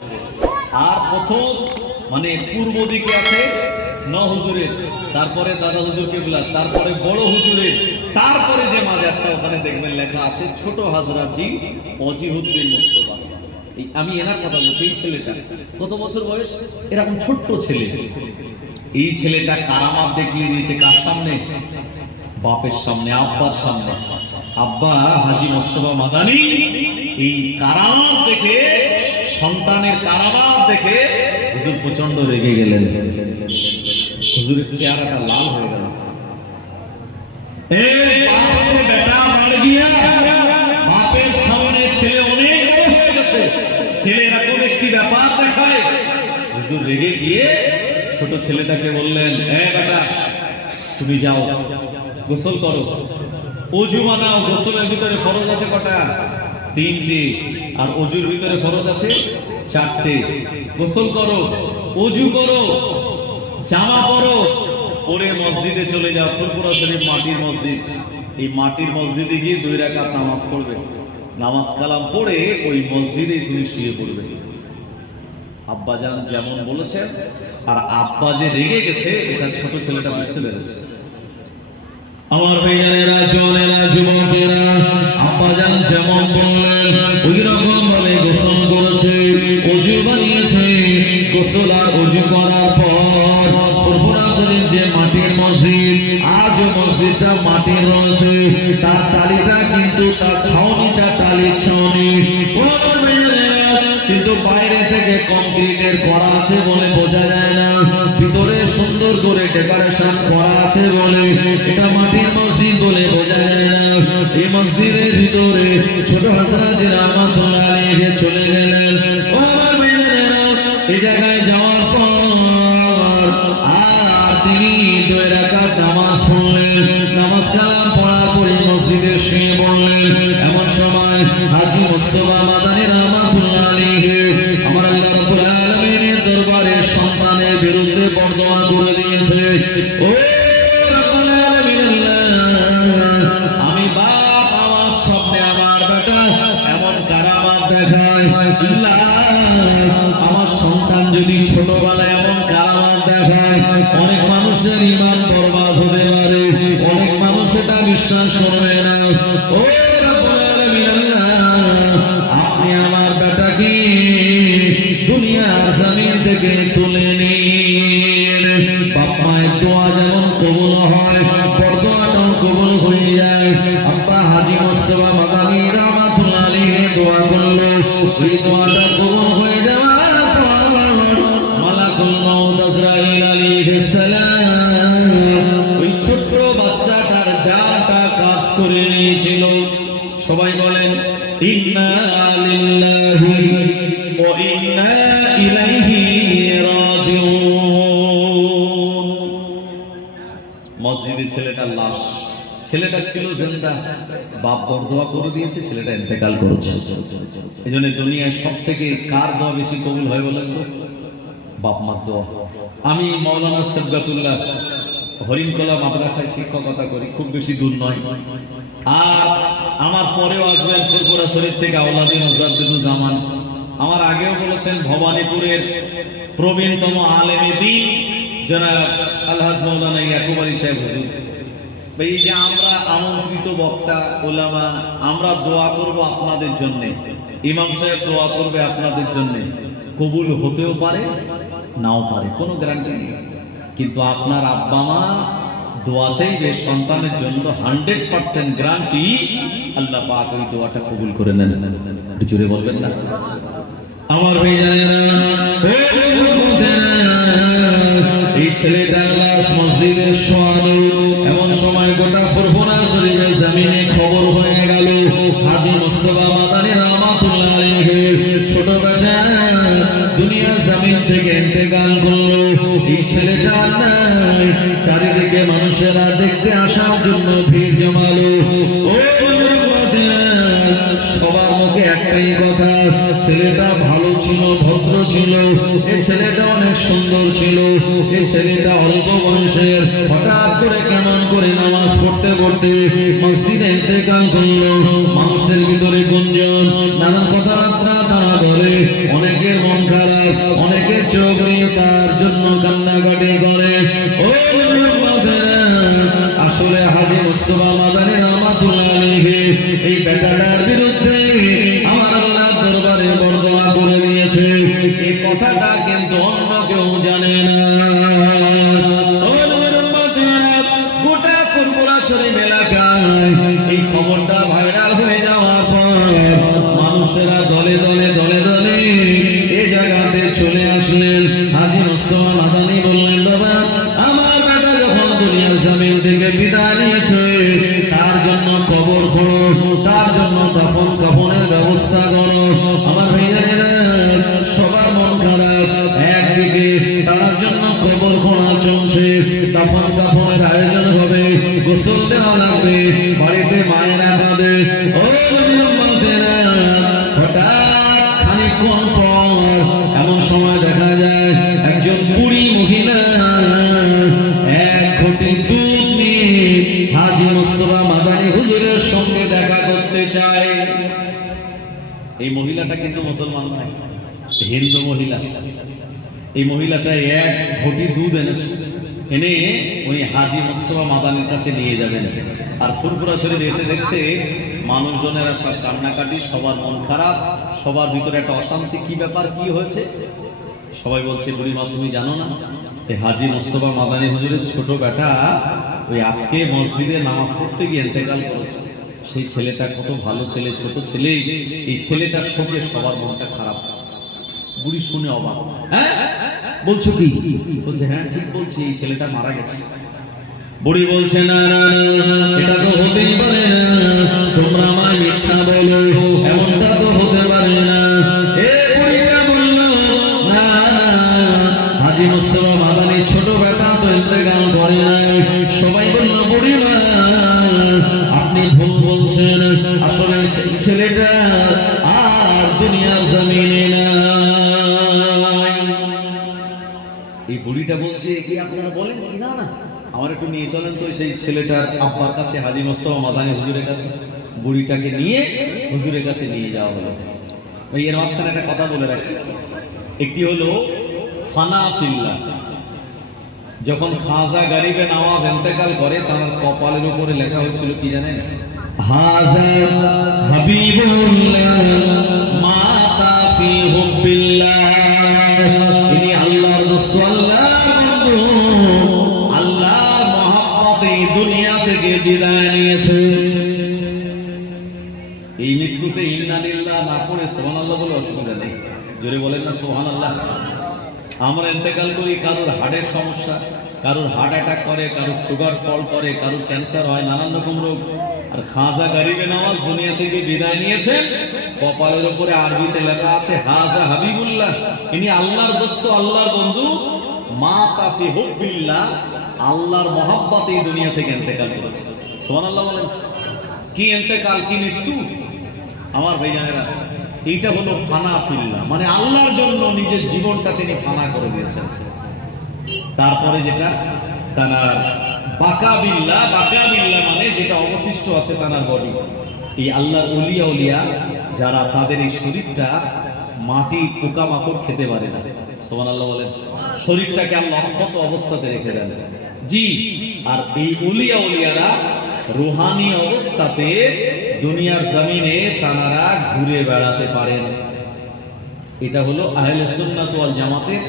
আর প্রথম মানে পূর্ব দিকে আছে ন হুজুরের, তারপরে দাদা হুজুর কেবলা, তারপরে বড় হুজুরের, তারপরে যে মাজারটা ওখানে দেখবেন লেখা আছে ছোট হাজরাত জি অজিহুদ্দিন মুস্তাফা। এই আমি এনার কথা বলছি। এই ছেলেটা কত বছর বয়স? এরকম ছোট্ট ছেলে। এই ছেলেটা কারামাত দেখিয়ে দিয়েছে কার সামনে? বাপের সামনে, আব্বার সামনে। আব্বা হাজী মোস্তফা মাদানী এই কারামাত দেখে, সন্তানের কারামাত দেখে হুজুর প্রচন্ড রেগে গেলেন। হুজুরের চেহারাটা লাল হয়ে গেল। বাপের সামনে ছেলে অনেক বড় হয়ে গেছে, ছেলে এরকম একটি ব্যাপার দেখায়। হুজুর রেগে গিয়ে ছোট ছেলেটাকে বললেন, বেটা তুমি যাও গোসল করো, অজু বানাও। গোসলের ভিতরে ফরজ আছে কটা? 3টে। আর অজুর ভিতরে ফরজ আছে 4টে। গোসল করো, অজু করো, জামা পরো, পরে মসজিদে চলে যাও। ফুরফুরা শরীফ মাটির মসজিদ। এই মাটির মসজিদে গিয়ে 2 রাকাত নামাজ পড়বে। নামাজ কালাম পড়ে ওই মসজিদে তুমি শুয়ে পড়বে। আব্বাজান যেমন বলেছেন, আর আব্বা যে রেগে গেছে এটা ছোট ছেলেটা বুঝতে পেরেছে। আমার ভাইয়েরা, জনেরা, যুবকেরা, আব্বাজান যেমন বললেন ওই রকম ভাবে গোসল করেছে, ওযু বানিয়েছে। গোসল আর ওযু করার পর ফুরফুরা শরীফ যে মাটির মসজিদ, আজ মসজিদটা মাটির রয়েছে, তার টালিটা কিন্তু, তার ছাউনিটা টালির ছাউনি। কিন্তু বাইরে থেকে কংক্রিটের করা আছে বলে বোঝা যায় না, ভিতরে সুন্দর করে ডেকোরেশন করা আছে বলে এটা মাটির মসজিদ বলে বোঝা যায় না। এই মসজিদের ভিতরে ছোট হযরত রাহমাতুল্লাহ আলাইহি চলে গেলেন। ও আমার ভাইয়েরা, এই জায়গায় যাওয়ার পর আর তিনি 2 রাকাত নামাজ পড়লেন। নামাজ কালাম পড়ার পরে মসজিদে শুয়ে পড়লেন। এমন সময় হাজী মুস্তাফা মাদানী রাহমাতুল্লাহ আলাইহি আমার আল্লাহ রাব্বুল আলামিনের দরবারে সন্তানের বিরুদ্ধে বরদোয়া করে দিয়েছে। ও রাব্বুল আলামিন আল্লাহ, আমি বাপ, আমার সামনে আমার বেটা এমন কারামাত দেখায়। আল্লাহ, আমার সন্তান যদি ছোটবেলায় এমন কারামাত দেখায়, অনেক মানুষের ঈমান বরবাদ হতে পারে, অনেক মানুষ এটা বিশ্বাস করবে না। ও রাব্বুল আলামিন আল্লাহ, আপনি আমার বেটাকে দুনিয়ার জমিন থেকে তুলে নিন। বাপ মায়ের দোয়া যেমন কবুল হয়, বরদোয়াটাও কবুল হয়ে যায়। আব্বা হাজী মুস্তাফা মাদানী রাহমাতুল্লাহ আলাইহি দোয়া করলো, ওই দোয়াটা কবুল হয়ে যাওয়ার পর মালাকুল মউত আজরাইল আলাইহিস সালাম ওই ছোট্ট বাচ্চাটার জানটা কাবজ করে নিয়েছিল। সবাই বলেন ইন্না লিল্লাহি ওয়া ইন্না ইলাইহি রাজিউন। মসজিদে ছেলেটার লাশ, ছেলেটা ছিল জিন্দা, বাপ বরদোয়া করে দিয়েছে, ছেলেটা ইন্তেকাল করেছে। এজন্য দুনিয়ায় সবথেকে কার দোয়া বেশি কবুল হয় বলেন তো? বাপ মার দোয়া। আমি মাওলানা সাবগাতুল্লাহ হরিমকলা মাদ্রাসায় শিক্ষকতা করি, খুব বেশি দূর নয়। আর আমার পরেও আসবেন ফুরফুরা শরীফ থেকে আওলাদি মুজাদ্দিদুজ্জামান। আমার আগেও বলেছেন ভবানীপুরের প্রবীণতম আলেমে দ্বীন জনাব আলহাজ মাওলানা ইয়াকুব আলী সাহেব হুজুর। এই যে আমরা আমন্ত্রিত বক্তা ওলামা, আমরা দোয়া করব আপনাদের জন্য, ইমাম সাহেব দোয়া করবে আপনাদের জন্য। কবুল হতেও পারে, নাও পারে, কোনো গ্যারান্টি নেই। কিন্তু আপনার আব্বা মা দোয়া চাইবে সন্তানের জন্য, 100% গ্যারান্টি আল্লাহ পাক ওই দোয়াটা কবুল করে নেন। জোরে বলবেন না? আমার ভাইজানেরা, এই ছেলেটার লাশ মসজিদের শোয়ানো। এমন সময় গোটা ফুরফুরা শরীফের জমিনে খবর হয়ে গেল হাজী মুস্তাফা মাদানী রাহমাতুল্লাহ আলাইহি ছোট বেটা দুনিয়া জমিন থেকে ইন্তেকাল করলো। এই ছেলেটা নাই, চারিদিকে মানুষেরা দেখতে আসার জন্য ভিড় জমালো। ও সবার মুখে একটাই কথা, ছেলেটা ভালো ছিল, ভদ্র ছিল, এই ছেলেটা অনেক সুন্দর ছিল, এই ছেলেটা অল্প বয়সের হঠাৎ করে কেমন করে নামাজ পড়তে পড়তে মসজিদে ইন্তেকাল করলো। মানুষের ভিতরে গুঞ্জন, নানান কথাবার্তা তারা বলে, অনেকের মন মহিলাটা কিন্তু মুসলমান নয়, হিন্দু মহিলা। এই মহিলাটা এক ঘটি দুধ এনেছে, এনে উনি হাজী মুস্তফা মাদানির কাছে নিয়ে যাবেন। আর ফুরফুরা শরীর এসে দেখছে মানুষজনেরা সব কান্নাকাটি, সবার মন খারাপ, সবার ভিতরে একটা অশান্তি। কি ব্যাপার, কি হয়েছে? সবাই বলছে বুড়িমা তুমি জানো না, এই হাজী মুস্তফা মাদানি হুজুরের ছোট বেটা ওই আজকে মসজিদে নামাজ পড়তে গিয়ে ইন্তেকাল করেছে। সেই ছেলেটা কত ভালো ছেলে, ছোট ছেলে, এই ছেলেটার শোকে সবার মনটা খারাপ। বুড়ি শুনে অবাক, হ্যাঁ বলছো কি? বলছে হ্যাঁ ঠিক বলছি, এই ছেলেটা মারা গেছে। বুড়ি বলছে না না এটা তো হতেই পারে না, তোমরা আমায় মিথ্যা বলো, এমনটা তো হতে পারে না। এ বুড়িটা বলল না হাজী মুস্তফা মাদানি ছোট বেটা তো ইন্তেকাল করে নাই। সবাই বলল বুড়িমা আপনি ভুল বলছেন, আসলে সেই ছেলেটা আর দুনিয়ার জমিনে না। এই বুড়িটা বলছে কি আপনারা বলেন কি? না না আমার একটু নিয়ে চলেন তো সেই ছেলেটার আব্বার কাছে, হাজী মুস্তফা মাদানি হুজুরের কাছে। বুড়িটাকে নিয়ে হুজুরের কাছে নিয়ে যাওয়া হলো। ওই এর মাঝখানে একটা কথা বলে রাখি, একটি হলো ফানা ফিল্লাহ। যখন খাজা গরিবে নওয়াজ ইন্তেকাল করে তার কপালের উপরে লেখা হচ্ছিল কি জানেন? হাযা হাবিবুল্লাহ মাতা ফি হুব্বিল্লাহ, ইনি আল্লাহর দোস্ত, আল্লাহর বন্ধু, আল্লাহর মহব্বতে দুনিয়া থেকে বিদায় নিয়েছে। এই মৃত্যুতে ইন্না লিল্লাহ না পড়ে সুবহানাল্লাহ বলে অসুবিধা নেই, জোরে বলেন না সুবহানাল্লাহ। আমরা ইন্তেকাল করি, কারোর হার্টের সমস্যা, কারোর হার্ট অ্যাটাক করে, কারোর সুগার ফল করে, কারোর ক্যান্সার হয়, নানান রকম রোগ। আর খাজা গরিবে নওয়াজ দুনিয়া থেকে বিদায় নিয়েছেন, কপালের উপরে আরবিতে লেখা আছে হাজা হাবিবুল্লাহ, ইনি আল্লাহর দোস্ত, আল্লাহর বন্ধু, মা তাফি হুব্বিল্লাহ, আল্লাহর মহব্বতে এই দুনিয়া থেকে ইন্তেকাল করেছে। সুবহানাল্লাহ বলেন। কি ইন্তেকাল, কি মৃত্যু আমার ভাইজানেরা! এইটা হলো ফানা ফিল্লাহ, মানে আল্লাহর জন্য নিজের জীবনটা তিনি ফানা করে দিয়েছেন। তারপরে যেটা তানার বাকা বিল্লাহ, বাকা বিল্লাহ মানে যেটা অবশিষ্ট আছে তানার বডি। এই আল্লাহর ওলিয়া উলিয়া যারা, তাদের এই শরীরটা মাটি পোকামাকড় খেতে পারে না। সুবহানাল্লাহ বলেন। শরীরটাকে আল্লাহ অক্ষত অবস্থাতে রেখে দেন। জি, আর এই ওলিয়া উলিয়ারা রুহানি অবস্থাতে দুনিয়ার জমিনে তানারা ঘুরে বেড়াতে পারেন। এটা হলো আহলে সুন্নাত ওয়াল জামাতের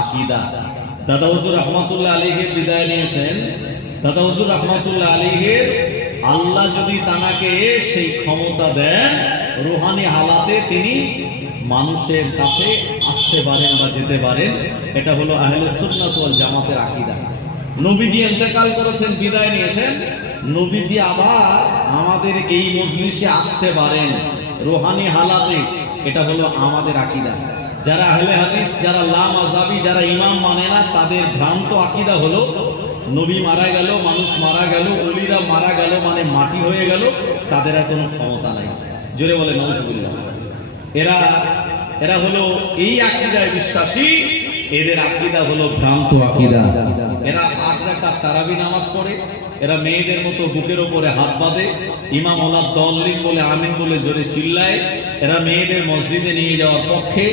আকীদা। দাদা হুজুর রহমাতুল্লাহ আলাইহি বিদায় নিয়েছেন। দাদা হুজুর রহমাতুল্লাহ আলাইহি আল্লাহ যদি তানাকে সেই ক্ষমতা দেন, রুহানি হালাতে তিনি মানুষের কাছে আসতে পারেন বা যেতে পারেন। এটা হলো আহলে সুন্নাত ওয়াল জামাতের আকীদা। নবীজি ইন্তেকাল করেছেন, বিদায় নিয়েছেন, নবীজি আবার আমাদের এই মজলিসে আসতে পারেন রুহানি হালাতে। এটা হলো আমাদের আকীদা। যারা আহলে হাদিস, যারা লা মাযহাবী, যারা ইমাম মানে না, তাদের ভ্রান্ত আকীদা হলো নবী মারা গেল, মানুষ মারা গেল, ওলিরা মারা গেল মানে মাটি হয়ে গেল, তাদের আর কোনো ক্ষমতা নাই। জোরে বলে নাউজুবিল্লাহ। এরা হলো এই আকীদায় বিশ্বাসী, এদের আকীদা হলো ভ্রান্ত আকীদা। এরা 8 রাকাত তারাবি নামাজ পড়ে, এরা মেয়েদের মতো বুকের ওপরে হাত বাঁধে, ইমাম ওলা দল্লিন বলে আমিন বলে জোরে চিল্লায়। এরা মেয়েদের মসজিদে নিয়ে যাওয়ার পক্ষে,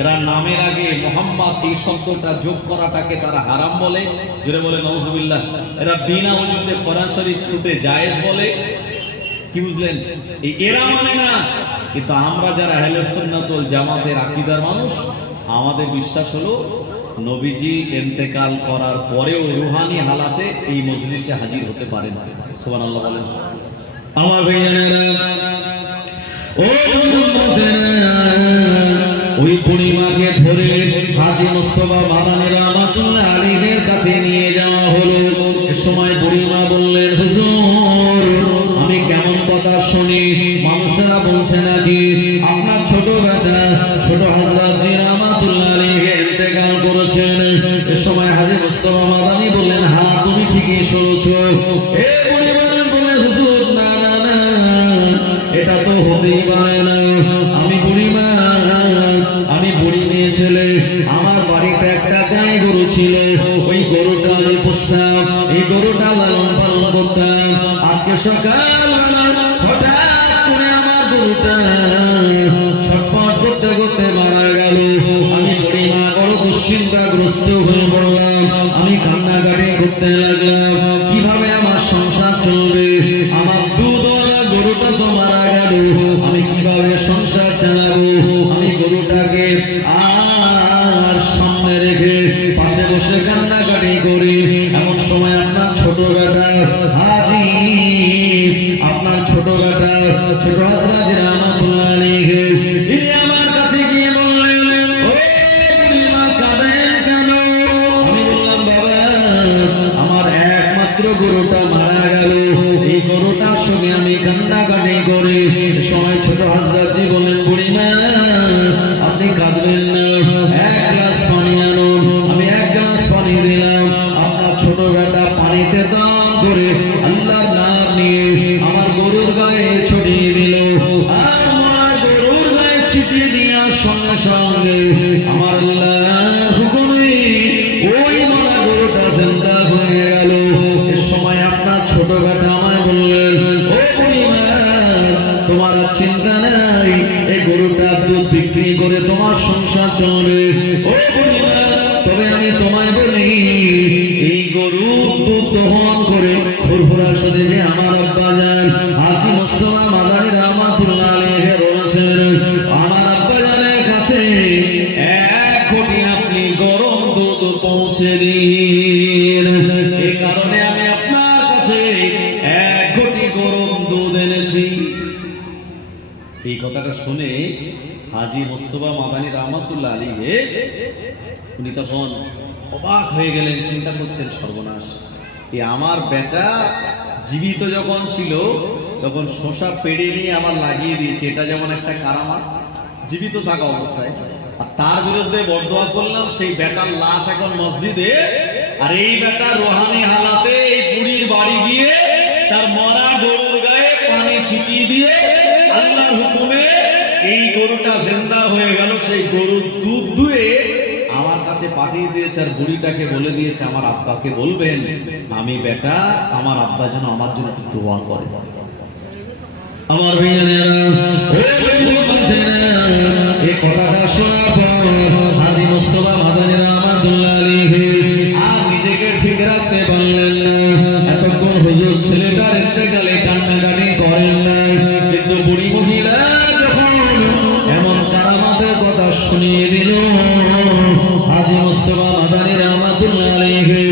এরা নামের আগে মোহাম্মদ এই শব্দটা যোগ করাটাকে তারা হারাম বলে। জোরে বলে নাউজুবিল্লাহ। এরা বিনা ওযুতে কোরআন শরীফ ছুঁতে জায়েজ বলে। কি বুঝলেন? এরা মানে না, কিন্তু আমরা যারা আহলে সুন্নাত ওয়াল জামাতের আকীদার মানুষ, আমাদের বিশ্বাস হলো নবীজি ইন্তেকাল করার পরেও রুহানি হালাতে এই মজলিসে হাজির হতে পারেন। সুবহানাল্লাহ বলেন। আমার ভাইজানেরা, ও উম্মতেরা, ওই পূর্ণিমাকে ধরে হাজী মুস্তফা মাদানী রাহমাতুল্লাহ আলাইহির কাছে নিয়ে যাওয়া হলো। এ সময় বুড়িমা বললেন, হুজুর আমি কেমন কথা শুনি, মানুষেরা বলছে নাকি আপনার ছোট বেটা ছোট হযরত জি রাহমাতুল্লাহ আলাইহি ইন্তেকাল করেছেন। এ সময় হাজী মুস্তফা মাদানী বললেন, হ্যাঁ তুমি ঠিকই শুনেছো। এ বুড়িমা বললেন, হুজুর না না না, এটা তো হতেই পারে না। আমি বুড়িমা, আমি বুড়ি মেয়ে ছেলে, আমার বাড়িতে একটা গাই গরু ছিল, ওই গরুটা আমি পুষতাম, এই গরুটা লালন পালন করতাম। আজকে সকালবেলা হঠাৎ করে আমার গরুটা ছটফট দুশ্চিন্তাগ্রস্ত হয়ে পড়লাম, আমি কান্নাকাটি করতে লাগলাম, কিভাবে আমার সংসার চলবে, আমার দুধওয়ালা গরুটা তো মারা গেল, আমি কিভাবে সংসার চালাবো, আমি গরুটাকে আর সামনে রেখে পাশে বসে কান্নাকাটি করি। এমন সময় আপনার ছোট বেটা হাজি, আপনার ছোট বেটা ছোট হযরত রাহমাতুল্লাহ আলাইহি, তিনি আমার কাছে গিয়ে বললেন, ও বুড়িমা কাঁদেন কেন? আমি বললাম, বাবা আমার একমাত্র গরুটা মারা গেল, এই গরুটার সঙ্গে আমি কান্নাকাটি করি। সময় ছোট হযরত জি বলেন, বুড়িমা আপনি কাঁদবেন না, এক গ্লাস পানি আনুন। আমি এক গ্লাস পানি দিলাম, আপনার ছোট বেটা পানিতে দাম করে আল্লাহর নাম নিয়ে আমার গরুর গায়ে ছড়িয়ে দিল। আমার গরুর গায়ে ছিটিয়ে দেওয়ার সঙ্গে সঙ্গে আমার আল্লাহর হুকুমে ওই মারা গরুটা জিন্দা হয়ে গেল। এ সময় আপনার ছোট বেটা আমায় বললেন, ও বুড়িমা তোমার আর চিন্তা নাই, এই গরুটার দুধ বিক্রি করে তোমার সংসার চলবে। ও বুড়িমা তবে আমি তোমায় বলি, এই গরুর দুধ দহন করে ফুরফুরার সাথে যে আমার আব্বাজান হাজী মুস্তাফা মাদানী রাহমাতুল্লাহ আলাইহি রয়েছেন, আমার আব্বাজানের কাছে 1 কোটি আপনি গরম দুধ পৌঁছে দিন। এই কারণে আমি আপনার কাছে 1 কোটি গরম দুধ এনেছি। এই কথাটা শুনে হাজী মুস্তাফা মাদানী রাহমাতুল্লাহ আলাইহি উনি তখন অবাক হয়ে গেলেন, চিন্তা করছেন সর্বনাশ, এই আমার বেটা জীবিত যখন ছিল তখন শসা পেড়ে নিয়ে আবার লাগিয়ে দিয়েছে, এটা যেমন একটা কারামাত জীবিত থাকা অবস্থায়, আর তার বিরুদ্ধে বরদোয়া করলাম, সেই বেটার লাশ এখন মসজিদে, আর এই বেটা রোহানি হালাতে এই বুড়ির বাড়ি গিয়ে তার মরা গরুর গায়ে পানি ছিটিয়ে দিয়ে আল্লাহর হুকুমে এই গরুটা জিন্দা হয়ে গেল। সেই গরুর দুধ দুয়ে আমার কাছে পাঠিয়ে দিয়েছে, আর বুড়িটাকে বলে দিয়েছে আমার আব্বাকে বলবেন আমি বেটা আমার আব্বা যেন আমার জন্য একটু দোয়া করে। আমার ভাইয়েরা, এই কথাটা শোনার পর হাজী মুস্তাফা মাদানী রাহমাতুল্লাহ আলাইহি আর নিজেকে ঠিক রাখতে পারলেন না। এতক্ষণ হুজুর ছেলেটার ইন্তেকালে কান্নাকাটি করেন নাই, কিন্তু বুড়ি মহিলা যখন এমন কারামাতের কথা শুনিয়ে দিল, হাজী মুস্তাফা মাদানী রাহমাতুল্লাহ আলাইহি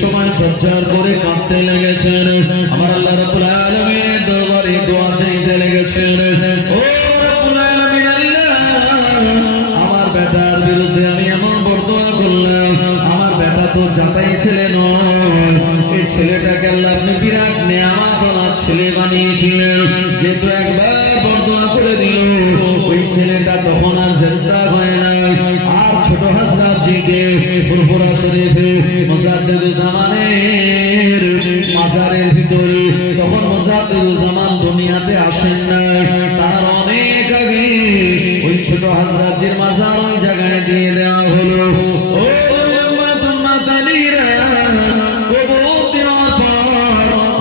সময় ঝরঝর করে কাঁদতে লেগেছেন, আমার আল্লাহ রাব্বুল আলামিনের দরবারে দোয়া চাইতে লেগেছেন। ও রাব্বুল আলামিন আল্লাহ, আমার বেটার বিরুদ্ধে আমি এমন বরদোয়া করলাম, আমার বেটা তো জাতাই ছেলে নয়, এই ছেলেটাকে আল্লাহ আপনি বিরাট নেয়ামতওয়ালা ছেলে বানিয়েছিলেন, যেহেতু একবার বরদোয়া করে দিল ওই ছেলেটা তখন আর জিন্দা হয় না। আর ছোট হযরত জিকে ফুরফুরা শরীফে মুজাদ্দিদুজ্জামানের মাজারের ভিতরে তখন মুজাদ্দিদুজ্জামান দুনিয়াতে আসেন নাই, তার অনেক আগে ওই ছোট হযরত জির মাজার ওই জায়গায় দিয়ে দেওয়া হলো। ও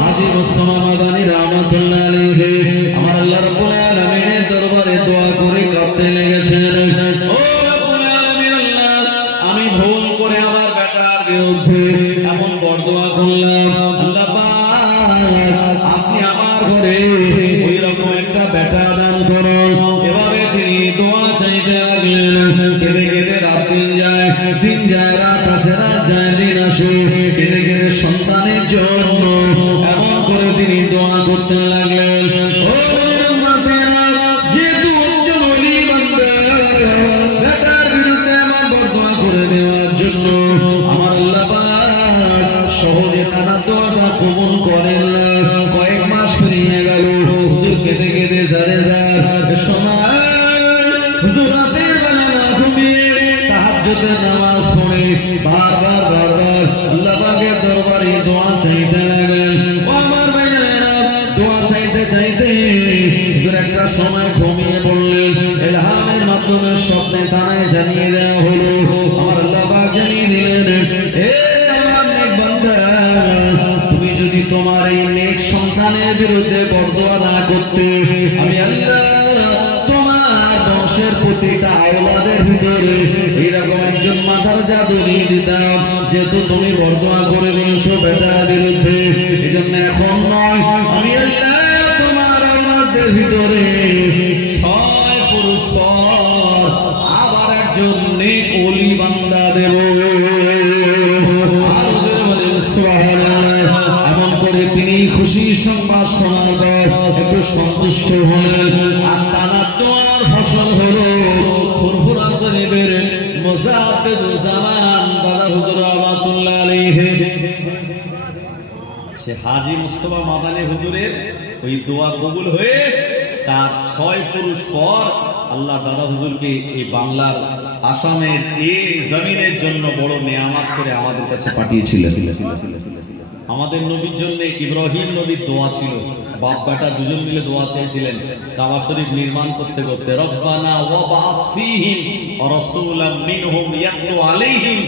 হাজী মুস্তাফা মাদানী রাহমাতুল্লাহ আলাইহি আমার আল্লাহ রাব্বুল আলামিনের দরবারে দোয়া করে কাঁদতে লেগেছেন। ও রাব্বুল আলামিন আল্লাহ, আমি ভুল করে আমার বেটার বিরুদ্ধে এমন বরদোয়া করলাম, আল্লাহ পাক আপনি আমার ঘরে ওই রকম একটা বেটা দান করুন। এভাবে তিনি দোয়া চাইতে লাগলেন, কেঁদে কেঁদে রাত দিন যায়, দিন যায় রাত আসে, রাত যায় দিন আসে, কেঁদে কেঁদে সন্তানের জন্য এমন করে তিনি দোয়া করতে লাগলেন। ও উম্মতেরা, যেহেতু একজন ওলি বান্দা বেটার বিরুদ্ধে আমার বরদোয়া করে দেওয়ার জন্য আমার আল্লাহ পাক সহজে তার দোয়াটা কবুল করেন না। কয়েক মাস পেরিয়ে গেল, হুজুর কেঁদে কেঁদে জারে যার সময় হুজুর রাতের বেলা না ঘুমিয়ে তাহাজ্জুদের নামাজ পড়ে বারবার আল্লাহ পাকের দরবারে দোয়া চাইতে লাগলেন। ও আমার ভাইয়েরা, দোয়া চাইতে চাইতে হুজুর একটা সময় ঘুমিয়ে পড়লেন। ইলহামের মাধ্যমে স্বপ্নে তারায় জানিয়ে দেওয়া হলো, আমার আল্লাহ পাক জানিয়ে দিলেন, এ আমার নেক বান্দা, তুমি যদি তোমার এই নেক সন্তানের বিরুদ্ধে বরদোয়া না করতে, আমি আল্লাহ তোমার বংশের প্রতিটা আওলাদের ভিতরে এরকম একজন মাদার দিতাম, যেহেতু তুমি বরদোয়া করে দিয়েছো বেটার বিরুদ্ধে, এজন্য এখন নয়, আমি আল্লাহ তোমার আমাদের ভিতরে 6 পুরুষ পর আবার একজন নেক ওলি বান্দা দেব। আর ওদের বলেন সুবহানাল্লাহ। এমন করে তিনি খুশি সংবাদ শোনার পর একটু সন্তুষ্ট হলেন। আর টানা দোয়ার ফসল হলো ফুরফুরা শরীফের মুজাদ্দিদুল জামান দাদা হুজুর রহমাতুল্লাহ আলাইহি, সে হাজী মুস্তাফা মাদানী হুজুরের ওই দোয়া কবুল হয়ে তার 6 পুরুষ পর আল্লাহ দাদা হুজুরকে এই বাংলার আসামের এই জমিনের জন্য বড় নেয়ামত করে আমাদের কাছে পাঠিয়েছিলেন। আমাদের নবীর জন্য ইব্রাহিম নবীর দোয়া ছিল, বাপ বেটা দুজন মিলে দোয়া চেয়েছিলেন কাবা শরীফ নির্মাণ করতে করতে, রব্বানা ওয়াবআস ফীহিম রাসূলাম মিনহুম ইয়াতলু আলাইহিম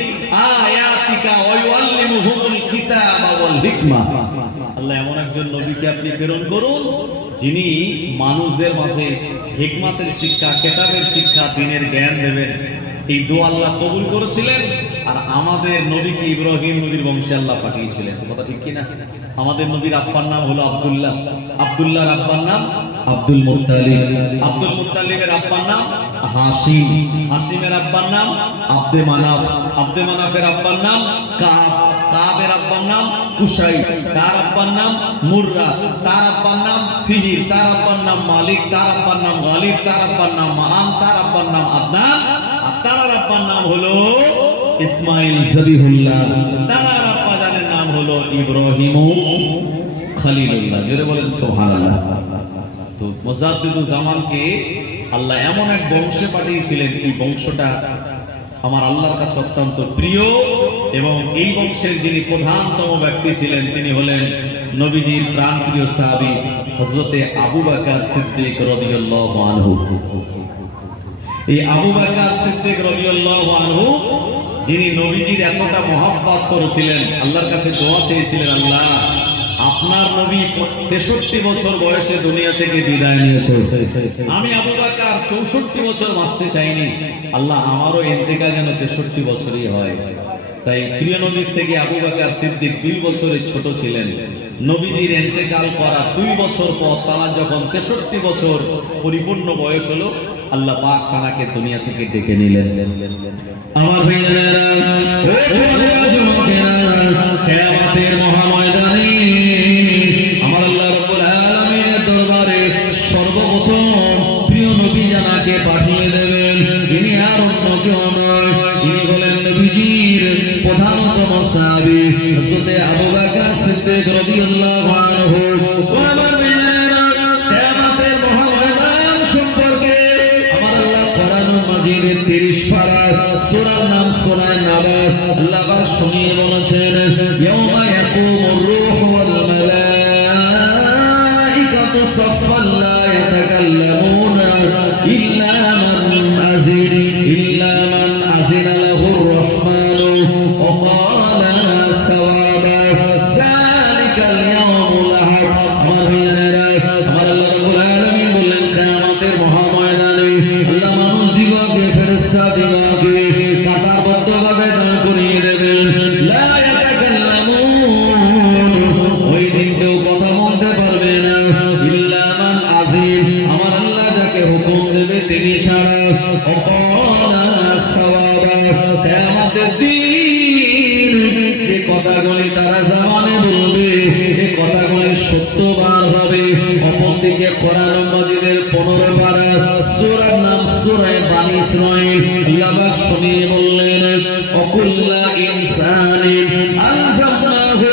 আয়াতিকা ওয়া ইউআল্লিমুহুমুল কিতাবা ওয়াল হিকমা। আল্লাহ এমন একজন নবীকে আপনি প্রেরণ করুন যিনি মানুষদের মাঝে হিকমতের শিক্ষা, কিতাবের শিক্ষা, দ্বীনের জ্ঞান দেবেন। এই দোয়া আল্লাহ কবুল করেছিলেন। আর আমাদের নবীকে ইব্রাহিম নবীর বংশে আল্লাহ পাঠিয়েছিলেন, কথা ঠিক কিনা? আমাদের নবীর আব্বার নাম হলো আব্দুল্লাহ, আব্দুল্লাহর আব্বার নাম আব্দুল মুত্তালিব, আব্দুল মুত্তালিবের আব্বার নাম হাশিম, হাশিমের আব্বার নাম আব্দে মানাফ, আব্দে মানাফের আব্বার নাম কাব, কাবের আব্বার নাম কুসাই, তার আব্বার নাম মুররা, তার আব্বার নাম ফিহির, তার আব্বার নাম মালিক, তার আব্বার নাম গালিব, তার আব্বার নাম মাহান, তার আব্বার নাম আদনান, আর তার আব্বার নাম হলো ইসমাইল জবিহুল্লাহ, তার আব্বা জানের নাম হলো ইব্রাহিম খলিলুল্লাহ। জোরে বলেন সুবহানাল্লাহ। তো মুজাদ্দিদুল জামানকে আল্লাহ এমন এক বংশে পাঠিয়েছিলেন, এই বংশটা আমার আল্লাহর কাছে অত্যন্ত প্রিয়, এবং এই বংশের যিনি প্রধানতম ব্যক্তি ছিলেন তিনি হলেন নবীজির প্রাণপ্রিয় সাহাবী হযরতে আবু বকর সিদ্দিক রাদিয়াল্লাহু আনহু। এই আবু বকর সিদ্দিক রাদিয়াল্লাহু আনহু যিনি নবীজির এতটা মহব্বত করেছিলেন, আল্লাহর কাছে দোয়া চেয়েছিলেন, আল্লাহ আপনার নবী 63 বছর বয়সে দুনিয়া থেকে বিদায় নিয়েছে, আমি আবু বকর 64 বছর বাঁচতে চাইনি, আল্লাহ আমারও ইন্তেকাল যেন 63 বছরই হয়। তাই প্রিয় নবীর থেকে আবু বকর সিদ্দিক 2 বছরের ছোট ছিলেন। নবীজির ইন্তেকাল করা 2 বছর পর তারা যখন 63 বছর পরিপূর্ণ বয়স হলো, আল্লাহ পাক তাকে দুনিয়া থেকে ডেকে নিলেন। আমার ভাইয়েরা, ও যুবকেরা, কিয়ামতের মহাময়দানে আমার আল্লাহ রাব্বুল আলামিনের দরবারে সর্বপ্রথম প্রিয় নবী জানাকে পাঠিয়ে দেবেন। তিনি আর অন্য কেউ নয়, তিনি হলেন নবীজির প্রধানতম সাহাবী হযরত আবু বকর সিদ্দিক রাদিয়াল্লাহু আনহু। ও আমার ভাইয়েরা, কিয়ামতের মহাময়দান সম্পর্কে আমার আল্লাহ কোরআনুল মাজিদের 30 পারা সূরার নাম সূরা নাবা, আল্লাহ পাক শুনিয়ে বলেছেন, ইয়াউমা ইয়াকুমুর রূহু ওয়াল মালাইকাতু সাফফান লা ইয়াতাকাল্লামুনা ইল্লা মান আযিনা লাহুর রাহমানু ওয়া ক্বালা সাওয়াবা যালিকাল ইয়াউমুল আহাদ। আমার ভাইয়েরা, আমার আল্লাহ রাব্বুল আলামিন বললেন, কিয়ামতের মহাময়দানে আল্লাহ মানুষ দিগকে, ফেরেশতা দিগকে কাতারবদ্ধভাবে দাঁড় করিয়ে দেবেন। লা ইয়াতাকাল্লামুন, ওই দিন কেউ কথা বলতে পারবে না, ইল্লা মান আজিন, আমার আল্লাহ যাকে হুকুম দেবে তিনি ছাড়া। ওয়া ক্বালা সাওয়াবা, কিয়ামতের দিন যে কথাগুলি তারা জামানে বলবে, এই কথাগুলি সত্যবান হবে। অপরদিকে কোরআন মাজিদের 15 পারা সূরার নাম সূরা বানী ইসরাঈল, আল্লাহ পাক শুনিয়ে বললেন, ওয়াকুল্লা ইনসানিন আলজামনাহু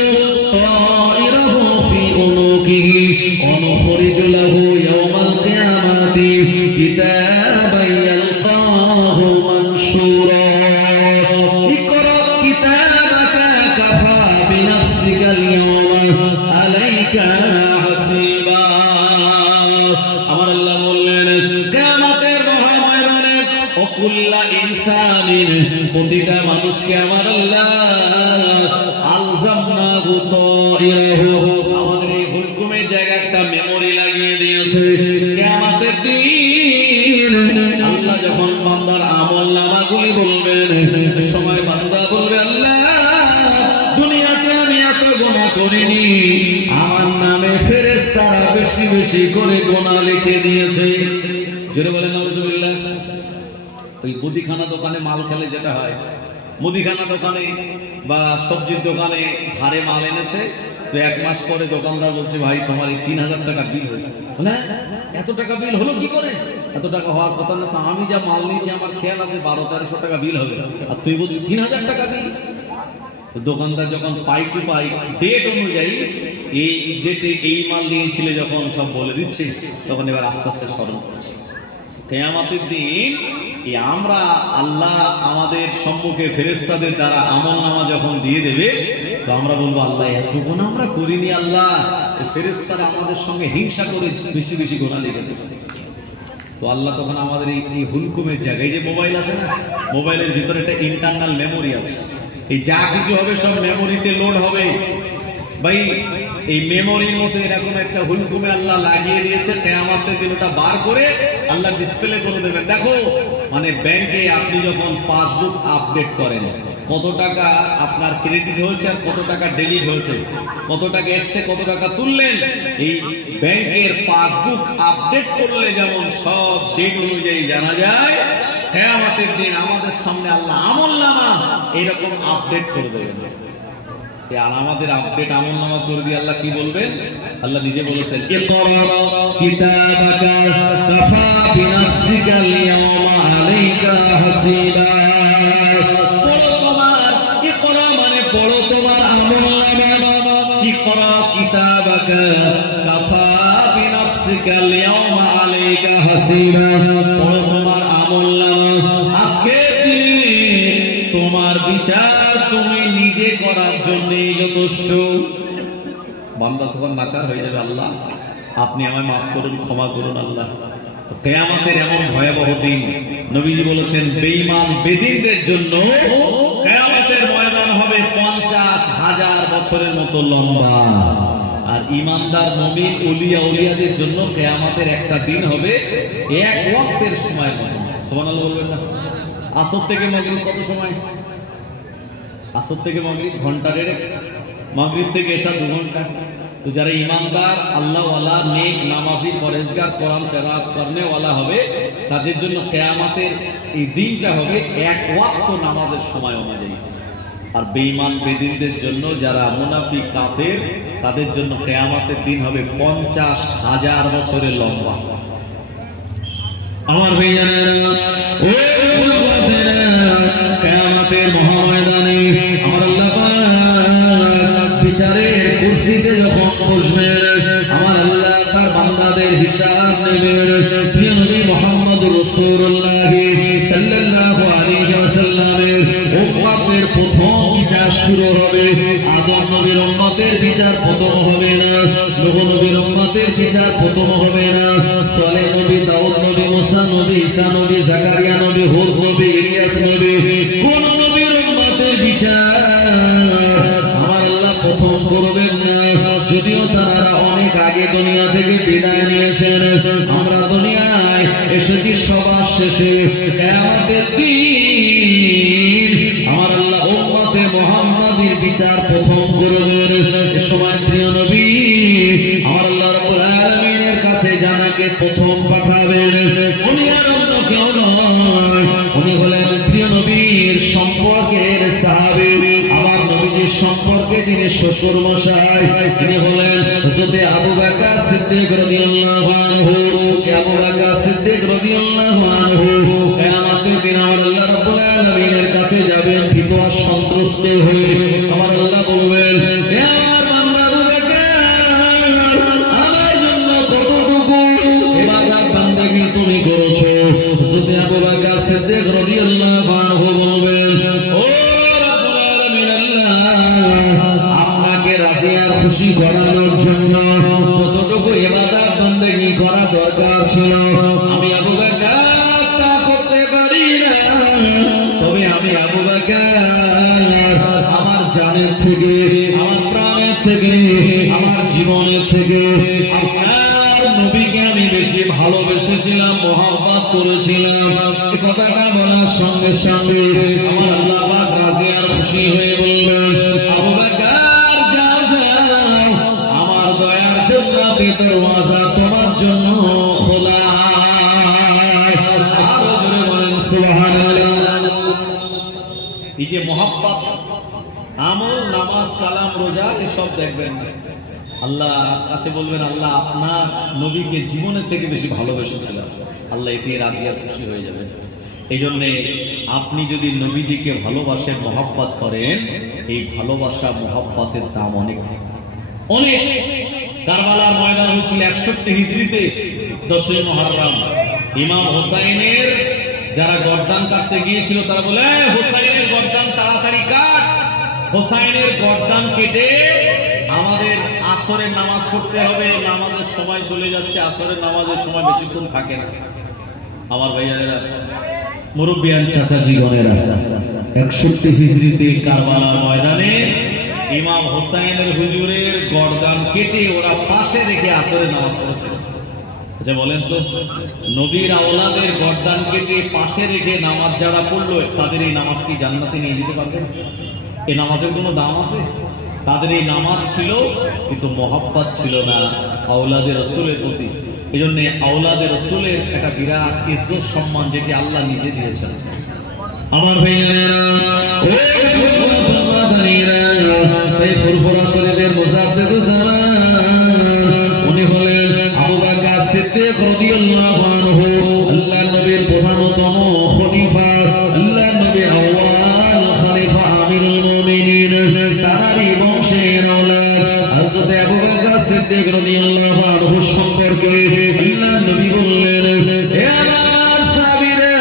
তায়রাহু ফি উনুকিহি ওয়া নুখরিজু লাহু ইয়াওমাল কিয়ামাতি কিতাবান ইয়ালকাহু মানশুরা। ইকরা কিতাবাকা কাফা বিনাফসিকাল ইয়াওমা আলাইকা হাসিবা। আমার আল্লাহ বললেন, কিয়ামতের মহাময়দানে ওকুল্লা ইনসানিন, প্রতিটা মানুষকে আমার আল্লাহ আলজামনাহু তায়রাহু, আমাদের এই হুকুমের জায়গায় একটা মেমোরি লাগিয়ে দিয়েছে। কিয়ামতের দিন আল্লাহ যখন বান্দার আমল নামাগুলি বলবেন, সময় বান্দা বলবে, বেশি করে গোনা লিখে দিয়েছে। জোরে বলেন নাউজুবিল্লাহ। ওই মুদিখানা দোকানে মাল খেলে যেটা হয়, মুদিখানা দোকানে বা সবজির দোকানে ধারে মাল এনেছে, তো 1 মাস পরে দোকানদার বলছে ভাই তোমার এই 3000 টাকা বিল হয়েছে। বলে এত টাকা বিল হলো কি করে? এত টাকা হওয়ার কথা না তো, আমি যা মাল নিয়েছি আমার খেয়াল আছে 1200-1300 টাকা বিল হবে, আর তুই বলছিস 3000 টাকা বিল। দোকানদার যখন পাই টু পাই ডেট অনুযায়ী এই ডেটে এই মাল নিয়েছিলে যখন সব বলে দিচ্ছে, তখন এবার আস্তে আস্তে স্মরণ করছে কিয়ামতের দিন এই আমরা আল্লাহ আমাদের সম্মুখে ফেরেশতাদের দ্বারা আমলনামা যখন দিয়ে দেবে, তো আমরা বলবো আল্লাহ এত গুনাহ আমরা করিনি, আল্লাহ এই ফেরেশতারা আমাদের সঙ্গে হিংসা করে বেশি বেশি গুনাহ লিখে দিচ্ছে। তো আল্লাহ তখন আমাদের এই হুলকুমের জায়গায়, যে মোবাইল আছে না, মোবাইলের ভিতরে একটা ইন্টারনাল মেমোরি আছে, এই যা কিছু হবে সব মেমোরিতে লোড হবে ভাই। এই মেমোরির মতো এরকম একটা হুলকুমে আল্লাহ লাগিয়ে দিয়েছে, কিয়ামতের দিন ওটা বার করে আল্লাহ ডিসপ্লে করে দেবেন। দেখো মানে ব্যাংকে আপনি যখন পাসবুক আপডেট করেন, কত টাকা আপনার ক্রেডিট হয়েছে আর কত টাকা ডেবিট হয়েছে, কত টাকা এসছে কত টাকা তুললেন, এই ব্যাংকের পাসবুক আপডেট করলে যেমন সব ডেট অনুযায়ী জানা যায়, কিয়ামতের দিন আমাদের সামনে আল্লাহ আমলনামা এরকম আপডেট করে দেবেন। আর আমাদের আপডেট আমলনামা করে দিয়ে আল্লাহ কি বলবেন? আল্লাহ নিজে বলেছেন ইকরা কিতাবাকা কাফা বিনাফসিকা আল-ইয়াওমা আলাইকা হাসিবা। পড়ো তোমার, ইকরা মানে পড়ো তোমার আমলনামা, ইকরা কিতাবাকা কাফা বিনাফসিকা আল-ইয়াওমা আলাইকা হাসিবা। পড়ো তোমার আমলনামা, আজকে তিনি তোমার বিচার তুমি নিজে করার জন্যই যথেষ্ট। বান্দা তখন নাচার হয়ে যাবে, আল্লাহ আপনি আমায় মাফ করুন, ক্ষমা করুন আল্লাহ। কিয়ামতের এমন ভয়াবহ দিন, নবীজি বলেছেন বেঈমান বেদিনদের জন্য কিয়ামতের ময়দান হবে 50,000 বছরের মতো লম্বা, আর ইমানদার মুমিন ওলিয়া ওলিয়াদের জন্য কিয়ামতের একটা দিন হবে 1 ওয়াক্তের সময়ের মতো। সুবহানাল্লাহ বলবেন না? আসর থেকে মাগরিব কত সময়? আসর থেকে মাগরিব ঘন্টা 1.5, মাগরিব থেকে এশা 2 ঘন্টা। তো যারা ইমানদার আল্লাহ ওয়ালা নেক নামাজি পরেজগার কোরআন তেলাওয়াত করনে ওয়ালা হবে, তাদের জন্য কিয়ামতের এই দিনটা হবে 1 ওয়াক্ত নামাজের সময় অনুযায়ী। আর বেঈমান বেদিনদের জন্য যারা মুনাফিক কাফের, তাদের জন্য কিয়ামতের দিন হবে 50,000 বছরের লম্বা। আমার ভাইয়েরা, ও বাবারা, কিয়ামতের মহাময়দানে আমার আল্লাহ পাক বিচারের কুরসিতে যখন বসবেন, আমার আল্লাহ তার বান্দাদের হিসাব নেবেন। প্রিয় নবী মুহাম্মদুর রাসূলুল্লাহ সাল্লাল্লাহু আলাইহি ওয়াসাল্লামের উম্মতের প্রথম বিচার শুরু হবে। আদম নবীর উম্মতের বিচার প্রথম হবে না, নূহ নবীর উম্মতের বিচার প্রথম হবে না, সালেহ নবী, দাউদ নবী, মুসা নবী, ঈসা নবী, জাকারিয়া নবী, হুদ নবী, ইলিয়াস নবী, কোন নবীর উম্মতের বিচার আমার আল্লাহ প্রথম করবেন না। যদিও তারা অনেক আগে দুনিয়া থেকে বিদায় নিয়েছেন, আমরা দুনিয়ায় এসেছি সবার শেষে। কিয়ামতের দিন আমার আল্লাহ উম্মতে মুহাম্মাদীর বিচার প্রথম করবেন। এ সময় প্রিয় নবী আমার আল্লাহ রাব্বুল আলামিনের কাছে জানাকে প্রথম পাঠাবেন। উনি আর অন্য কেউ নয়, উনি হলেন প্রিয় নবীর সম্পর্কের সাহাবী, আমার নবীজির সম্পর্কে যিনি শ্বশুর মশাই, তিনি হলেন হযরত আবু বকর সিদ্দিক রাদিয়াল্লাহু আনহু। আবু বকর সিদ্দিক রাদিয়াল্লাহু আনহু কিয়ামতের দিন আমার আল্লাহ রাব্বুল আলামিনের কাছে যাবেন ভীত আর সন্ত্রস্ত হয়ে। আমার আল্লাহ বলবেন, হে আমার বান্দা আবু বকর, আমার জন্য কতটুকু ইবাদত বান্দেগি তুমি করেছো? হযরত আবু বকর সিদ্দিক রাদিয়াল্লাহু আনহু বলবেন, ও রাব্বুল আলামিন আল্লাহ, আপনাকে রাজি আর খুশি করানোর জন্য যতটুকু ইবাদত বান্দেগি করা দরকার ছিল আমি আবু বকর তা করতে পারি না। তবে আমি আবু বকর আমার জানের থেকে, আমার প্রাণের থেকে, আমার জীবনের থেকে আপনার নবীকে আমি বেশি ভালোবেসেছিলাম, মহব্বত করেছিলাম। এই কথাটা বলার সঙ্গে সঙ্গে আমার আল্লাহ পাক রাজি আর খুশি হয়ে বললেন, আবু বকর যাও যাও, আমার দয়ার জান্নাতের দরওয়াজা তোমার এই যে মহাব্বত, আমল, নামাজ, কালাম, রোজা এসব দেখবেন না। আল্লাহ কাছে বলবেন, আল্লাহ আপনার নবীকে জীবনের থেকে বেশি ভালোবেসেছিলাম, আল্লাহ এতে রাজি আর খুশি হয়ে যাবেন। এই জন্যে আপনি যদি নবীজিকে ভালোবাসেন, মহাব্বত করেন, এই ভালোবাসা মহাব্বতের দাম অনেক অনেক। কারবালার ময়দান হয়েছিল 61 হিজরিতে 10ই মুহররম। ইমাম হোসাইনের যারা গর্দান কাটতে গিয়েছিল তারা বলে, হোসাইনের গর্দান তাড়াতাড়ি কাট, হোসাইনের গর্দান কেটে আমাদের আসরের নামাজ পড়তে হবে, নামাজের সময় চলে যাচ্ছে, আসরের নামাজের সময় বেশিক্ষণ থাকে না। আমার ভাইয়ারা, মুরব্বিয়ান চাচাজি গণেরা, 61 হিজরিতে কারবালার ময়দানে ইমাম হোসাইনের হুজুরের গর্দান কেটে ওরা পাশে রেখে আসরের নামাজ পড়েছিল। আচ্ছা বলেন তো, নবীর আওলাদের গর্দান কেটে পাশে রেখে নামাজ যারা পড়লো, তাদের এই নামাজ কি জান্নাতে নিয়ে যেতে পারবে? এই নামাজের কোনো দাম আছে? তাদের এই নামাজ ছিল, কিন্তু মহব্বত ছিল না আওলাদে রসুলের প্রতি। এই জন্য আওলাদে রসুলের একটা বিরাট ইজ্জত সম্মান, যেটি আল্লাহ নিজে দিয়েছেন। আমার ভাইয়েরা, ও মাদানীরা, এই ফুরফুরা শরীফের মুজাদ্দিদুজ জামান, উনি হলেন আবু বকর সিদ্দিক রাদিয়াল্লাহু আনহু, আল্লাহর নবীর প্রধানতম খলিফা, আল্লাহর নবীর আউয়াল খলিফা, আমিরুল মুমিনিন, তারই বংশের আওলাদ হযরত আবু বকর সিদ্দিক রাদিয়াল্লাহু আনহু সম্পর্কে আল্লাহর নবী বললেন, হে আমার সাহাবীরা,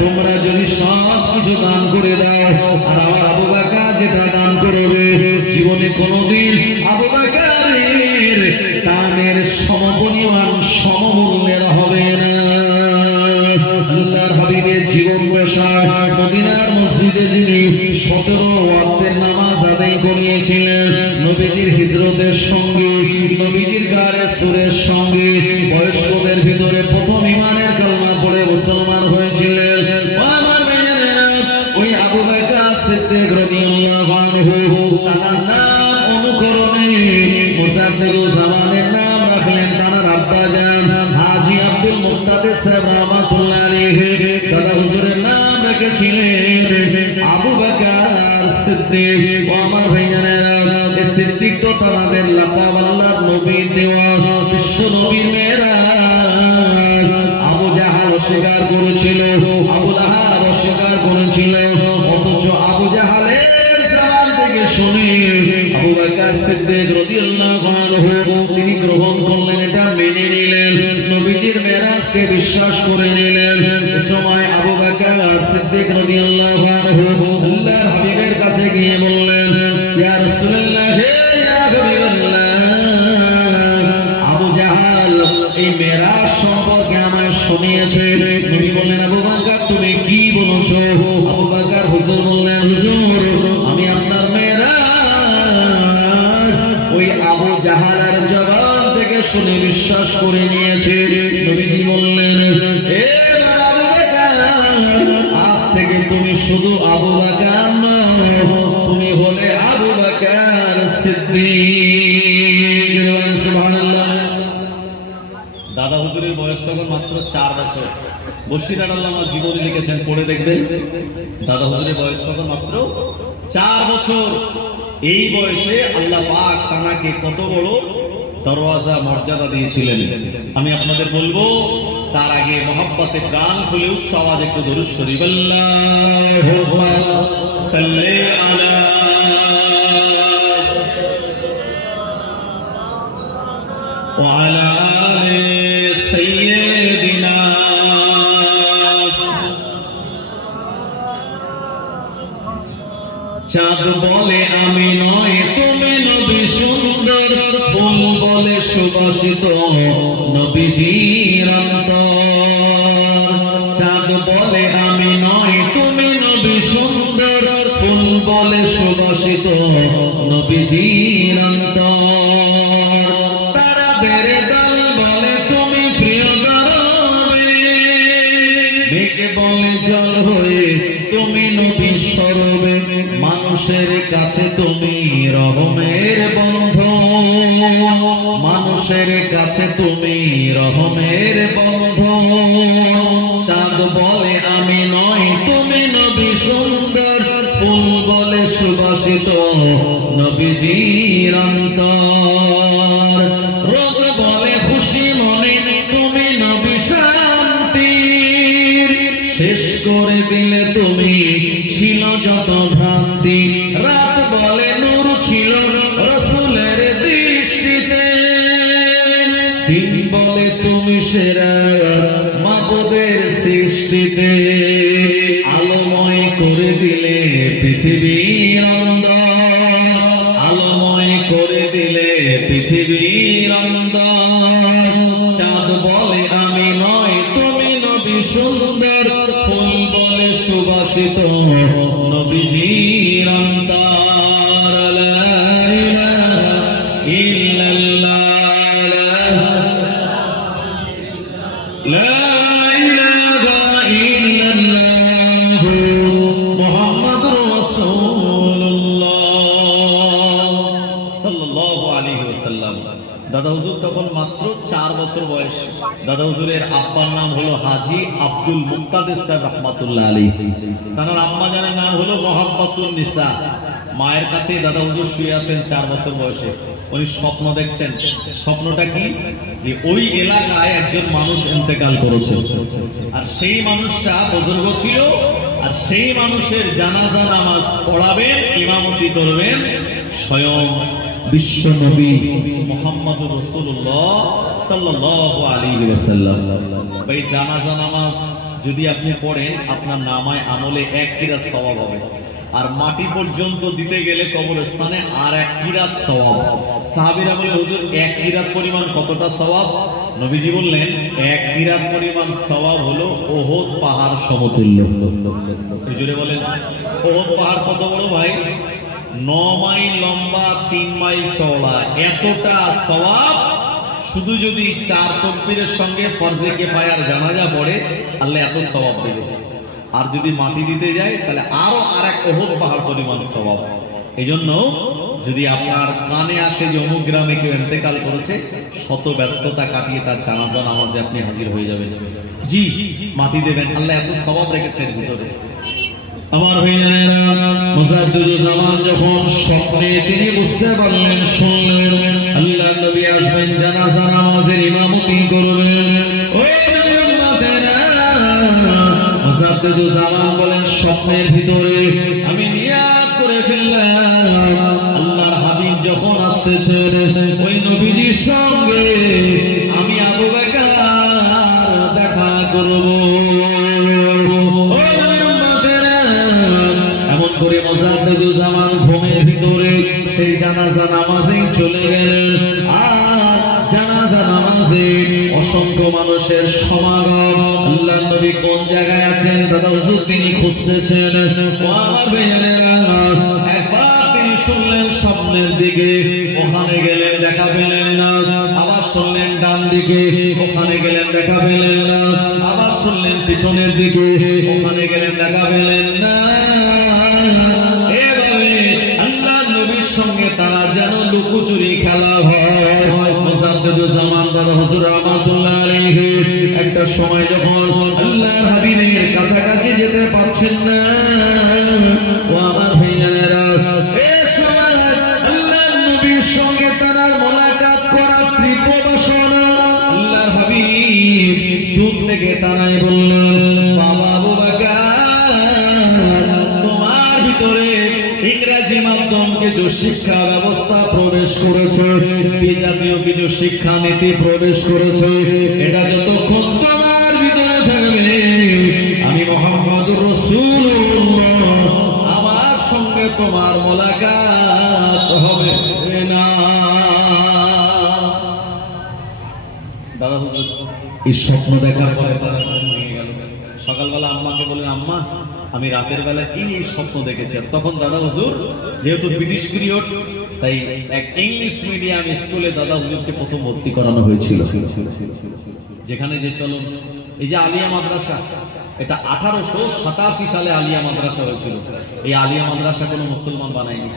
তোমরা যদি সব কিছু দান করে দাও, আর আমার আবু বকর যেটা দান করবে, জীবনে কোনোদিন আবু বকরের দানের সমপরিমাণ সমমূল্যের হবে না। আল্লাহর হাবিবের জীবন দশায় মদিনার মসজিদে যিনি 17 ওয়াক্তের নামাজ আদায় করিয়েছিলেন, নবীজির হিজরতের সঙ্গে, নবীজির গায়ে সুরের সঙ্গে বয়স্কদের ভিতরে প্রথম ঈমানের কালমা পড়ে মুসলমান হয়েছিলেন। আমার ভাইয়েরা, ওই আবু বকর সিদ্দিক রাদিয়াল্লাহু আনহু, তার নাম অনুকরণে মুজাদ্দিদুজ জামানের নাম রাখলেন তার আব্বা জান হাজী আব্দুল মুক্তাদির সাহেব রাহমাতুল্লাহ আলাইহি। দাদা হুজুরের নাম রেখেছিলেন আবু বকর সিদ্দিক। ও আমার ভাইজানেরা, এই সিদ্দিক তো তাদের লাকাব, আল্লাহর নবীর দেওয়া বিশ্ব নবীর মেরাজ। আবু জাহাল অস্বীকার করেছিল, আবু লাহাব অস্বীকার করেছিল, অথচ আবু জাহালের জবান থেকে শুনে আবু বকর সিদ্দিক রাদিয়াল্লাহু আনহু তিনি গ্রহণ করলেন, এটা মেনে নিলেন, নবীজির মেরাজকে বিশ্বাস করে নিলেন। এই সময় আবু বকর সিদ্দিক রাদিয়াল্লাহু আনহু আল্লাহর হাবিবের কাছে গিয়ে বললেন, ইয়া রাসূলুল্লাহ, হে ইয়া হাবিবাল্লাহ, আবু জাহাল এই মেরাজ সম্পর্কে আমায় শুনিয়েছে। নবী বললেন, আবু বকর তুমি কি বলছো? আবু বকর হুজুর বললেন, হুজুর আমি আপনার মেরাজ ওই আবু জাহালের জবান থেকে শুনে বিশ্বাস করে নিয়েছে। নবীজি বললেন, হে আবু বকর, আজ থেকে তুমি শুধু আবু বকর নও, তুমি হলে আবু বকর সিদ্দিক। সুবহানাল্লাহ। দাদা হুজুরের বয়স তখন মাত্র 4 বছর। বশির আল্লামা জীবনী লিখেছেন, পড়ে দেখবেন। দাদা হুজুরের বয়স তখন মাত্র 4 বছর। এই বয়সে আল্লাহ পাক তানাকে কত বড় দরওয়াজা মর্যাদা দিয়েছিলেন। আমি আপনাদের বলবো, তার আগে মহব্বতে প্রাণ খুলে উচ্চ আওয়াজ একটু দরুদ শরীফ, আল্লাহুম্মা সাল্লি আলা ওয়া আলা আলি সাইয়্যিদিনা। চাঁদ বলে আমি নয় তুমি নবী সুন্দর, ফুল বলে সুবাসিত নবীজির অন্তর। চাঁদ বলে আমি নয় তুমি নবী সুন্দর, ফুল বলে সুবাসিত নবীজির অন্তর। তারাদের দল বলে তুমি প্রিয় দরবে, মেঘ বলে জল হয়ে তুমি নবী সরবে। মানুষের কাছে তুমি রহমের বন্ধু, মানুষের কাছে তুমি রহমের বন্ধু। চাঁদ বলে আমি নয় তুমি নবী সুন্দর, সুবাসিত নবীজির অন্তর। রোগ বলে খুশি মনে তুমি নবী শান্তির, শেষ করে দিলে তুমি ছিল যত ভ্রান্তি। রাত বলে নূর ছিল রাসূলের দৃষ্টিতে, দিন বলে তুমি সেরা মাবুদের সৃষ্টিতে। আলোময় করে দিলে পৃথিবীর অন্ধকার, আলোময় করে দিলে পৃথিবীর অন্ধকার। চাঁদ বলে আমি নয় তুমি নবী সুন্দর, ফুল বলে সুবাসিত নবীজির অন্তর। লা ইলাহা ইল্লাল্লাহ, লা ইলাহা ইল্লাল্লাহ, মুহাম্মাদুর রাসূলুল্লাহ সাল্লাল্লাহু আলাইহি ওয়াসাল্লাম। দাদা হুজুর তখন মাত্র 4 বছর বয়স। দাদা হুজুরের আব্বার নাম হলো হাজী আব্দুল মুক্তাদির সাহেব রাহমাতুল্লাহ আলাইহি। তার আম্মা জানের নাম হলো মুহাব্বাতুন নিসা। মায়ের কাছে দাদা হুজুর শুয়ে আছেন 4 বছর বয়সে। উনি স্বপ্ন দেখছেন। স্বপ্নটা কি? যে ওই এলাকায় একজন মানুষ ইন্তেকাল করেছে, আর সেই মানুষটা বুজুর্গ ছিল, আর সেই মানুষের জানাজা নামাজ পড়াবেন, ইমামতি করবেন স্বয়ং বিশ্ব নবী মুহাম্মদুর রাসূলুল্লাহ সাল্লাল্লাহু আলাইহি ওয়াসাল্লাম। ভাই জানাজা নামাজ যদি আপনি পড়েন আপনার নামায় আমলে 1 কিরাত সওয়াব হবে, আর মাটি পর্যন্ত দিতে গেলে কবরস্থানে আর 1 কিরাত সওয়াব। সাহাবীরা বলে হুজুর 1 কিরাত পরিমাণ কতটা সওয়াব? নবীজি বললেন 1 কিরাত পরিমাণ সওয়াব হলো উহুদ পাহাড় সমতুল্য। জোরে বলেন উহুদ পাহাড় কত বড় ভাই? 9 মাইল লম্বা, 3 মাইল চওড়া, এতটা সওয়াব। শুধু যদি 4 তাকবীরের সঙ্গে ফরজে কিফায়ার জানাজা পড়ে আল্লাহ এত সওয়াব দেবে, আর যদি মাটি দিতে যায় তাহলে আরো আরেক উহুদ পাহাড় পরিমাণ সওয়াব। এজন্য যদি আপনার কানে আসে যে অমুক গ্রামে কেউ ইন্তেকাল করেছে, শত ব্যস্ততা কাটিয়ে তার জানাজা নামাজে আপনি হাজির হয়ে যাবেন। জি, মাটি দেবেন, আল্লাহ এত সওয়াব রেখেছেন ভিতরে। আমার ভাইয়েরা, মুজাদ্দিদুজ্জামান যখন স্বপ্নে তিনি বুঝতে পারলেন, শুনলেন আল্লাহ নবী আসবেন, জানাজা নামাজের ইমামতি করবেন। ওই নবীর উম্মতেরা, মুজাদ্দিদুজ্জামান বলেন স্বপ্নের ভিতরে আমি নিয়াত করে ফেললাম আল্লাহর হাবিব যখন আসতেছেন ওই নবীজির সঙ্গে আমি আবু বকর দেখা করব। করে মুজাদ্দিদুজ্জামান ঘুমের ভিতরে সেই জানাজা নামাজে চলে গেলেন। আর জানাজা নামাজে অসংখ্য মানুষের সমাগম। আল্লাহর নবী কোন জায়গায় আছেন দাদা হুজুর তিনি খুঁজতেছেন। ও আমার ভাইয়েরা, একবার তিনি শুনলেন স্বপ্নের দিকে, ওখানে গেলেন দেখা পেলেন না। আবার শুনলেন ডান দিকে, ওখানে গেলেন দেখা পেলেন না। আবার শুনলেন পিছনের দিকে, ওখানে গেলেন দেখা পেলেন না। এভাবে আল্লাহ নবীর সঙ্গে তারা যেন লুকোচুরি খেলা হয়। মুজাদ্দিদুজ্জামান দাদা হুজুর রাহমাতুল্লাহ আলাইহি একটা সময় যখন আল্লাহর হাবিবের কাছাকাছি যেতে পারছেন না, ও আমার ভাইয়েরা, এই সময় আল্লাহর নবীর সঙ্গে তারা মোলাকাত করা তীব্র বাসনা। আল্লাহর হাবিব দূর থেকে তারাই বললেন, বাবা আবু বকর, তোমার ভিতরে ইংরেজি মাধ্যম কিছু শিক্ষা ব্যবস্থা প্রবেশ করেছে, জাতীয় কিছু শিক্ষা নীতি প্রবেশ করেছে। এটা যতক্ষণ তোমার ভিতরে থাকবে আমি মুহাম্মদুর রাসূলুল্লাহ, আমার সঙ্গে তোমার মোলাকাত হবে না। দাদা হুজুর এই স্বপ্ন দেখার পরে তারা ভেঙে গেল। সকালবেলা আম্মাকে বলেন, আম্মা আমি রাতের বেলা এই স্বপ্ন দেখেছি। তখন দাদা হুজুর যেহেতু ব্রিটিশ পিরিয়ড, তাই এক ইংলিশ মিডিয়াম স্কুলে দাদা হুজুরকে প্রথম ভর্তি করানো হয়েছিল, যেখানে যে চলুন এই যে আলিয়া মাদ্রাসা, এটা 1887 সালে আলিয়া মাদ্রাসা হয়েছিল। এই আলিয়া মাদ্রাসা কোনো মুসলমান বানায়নি।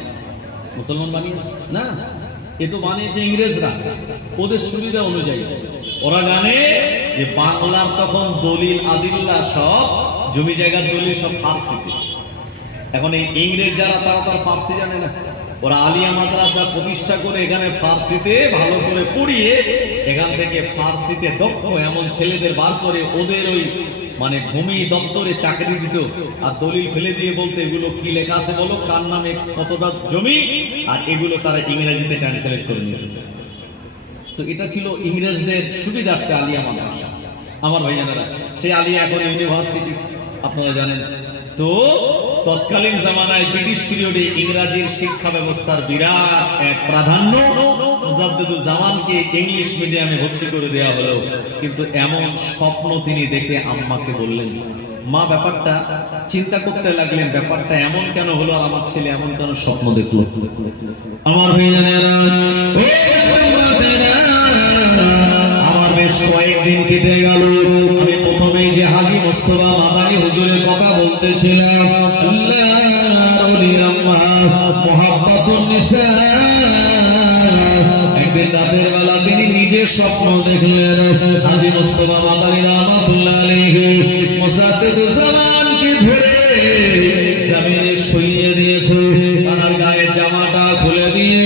মুসলমান বানিয়েছে না, এ তো বানিয়েছে ইংরেজরা ওদের সুবিধা অনুযায়ী। ওরা জানে যে বাংলার তখন দলিল আদিল্লা সব জমি জায়গার দলিল সব ফার্সিতে, এখন এই ইংরেজ যারা তারা তো আর ফার্সি জানে না, ওরা আলিয়া মাদ্রাসা প্রতিষ্ঠা করে এখানে ফার্সিতে ভালো করে পড়িয়ে এখান থেকে ফার্সিতে দক্ষ এমন ছেলেদের বার করে ওদের ওই মানে ভূমি দপ্তরে চাকরি দিত, আর দলিল ফেলে দিয়ে বলতে এগুলো কি লেখা আছে বলো, কার নামে কতটা জমি, আর এগুলো তারা ইংরেজিতে ট্রান্সলেট করে নিত। তো এটা ছিল ইংরেজদের সুবিধার্থে আলিয়া মাদ্রাসা। আমার ভাইজানেরা, সেই আলিয়া এখন ইউনিভার্সিটি আপনারা জানেন। তো তৎকালীন জামানায় ব্রিটিশ পিরিয়ডে ইংরেজির শিক্ষা ব্যবস্থার বিরাট এক প্রাধান্য, মুজাদ্দিদুল জামানকে ইংলিশ মিডিয়ামে ভর্তি করে দেওয়া হলো। কিন্তু এমন স্বপ্ন তিনি দেখে আম্মাকে বললেন, মা ব্যাপারটা চিন্তা করতে লাগলেন, ব্যাপারটা এমন কেন হলো, আর আমার ছেলে এমন কেন স্বপ্ন দেখলো। আমার ভাইজানেরা, আমার বেশ কয়েকদিন কেটে গেল। আমি প্রথমেই যে হাজী মুস্তাফা মাদানী হুজুরের কথা বলতেছিলাম, আল্লাহর ওলির আম্মা মুহাব্বাতুন নিসা, একদিন রাতের বেলা তিনি নিজে স্বপ্ন দেখলেন হাজী মুস্তাফা মাদানী রাহমাতুল্লাহ আলাইহি মুজাদ্দিদুল জামানকে ধরে জমিনে শুইয়ে দিয়েছে, তার গায়ের জামাটা খুলে দিয়ে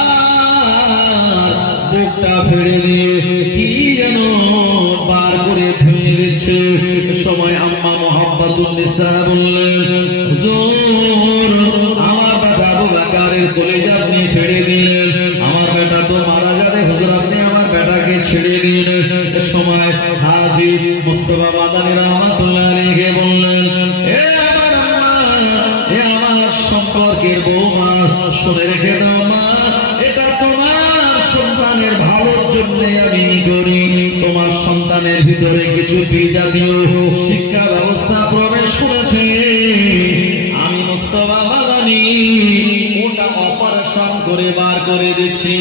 আর বুকটা ফেড়ে দিয়ে কি যেন বার করে ধুয়ে দিচ্ছে। সময় আম্মা মুহাব্বাতুন নিসা বললেন, হুজুর আমার বেটা আবু বকরের কলিজা আপনি ফেড়ে দিলেন, আমার বেটা তো মারা যাবে, হুজুর আপনি আমার বেটাকে ছেড়ে দিলেন। সময় হাজী মুস্তাফা মাদানী রাহমাতুল্লাহ আলাইহি বললেন, এ আমার আম্মা, এ আমার সম্পর্কের বৌমা, শুনে রেখে দাও মা, এটা তোমার সন্তানের ভালোর জন্য আমি করি। তোমার সন্তানের ভিতরে কিছু বিজাতীয় শিক্ষা ব্যবস্থা প্রবেশ করেছে, আমি মুস্তাফা মাদানী ওটা অপারেশন করে বার করে দিচ্ছি।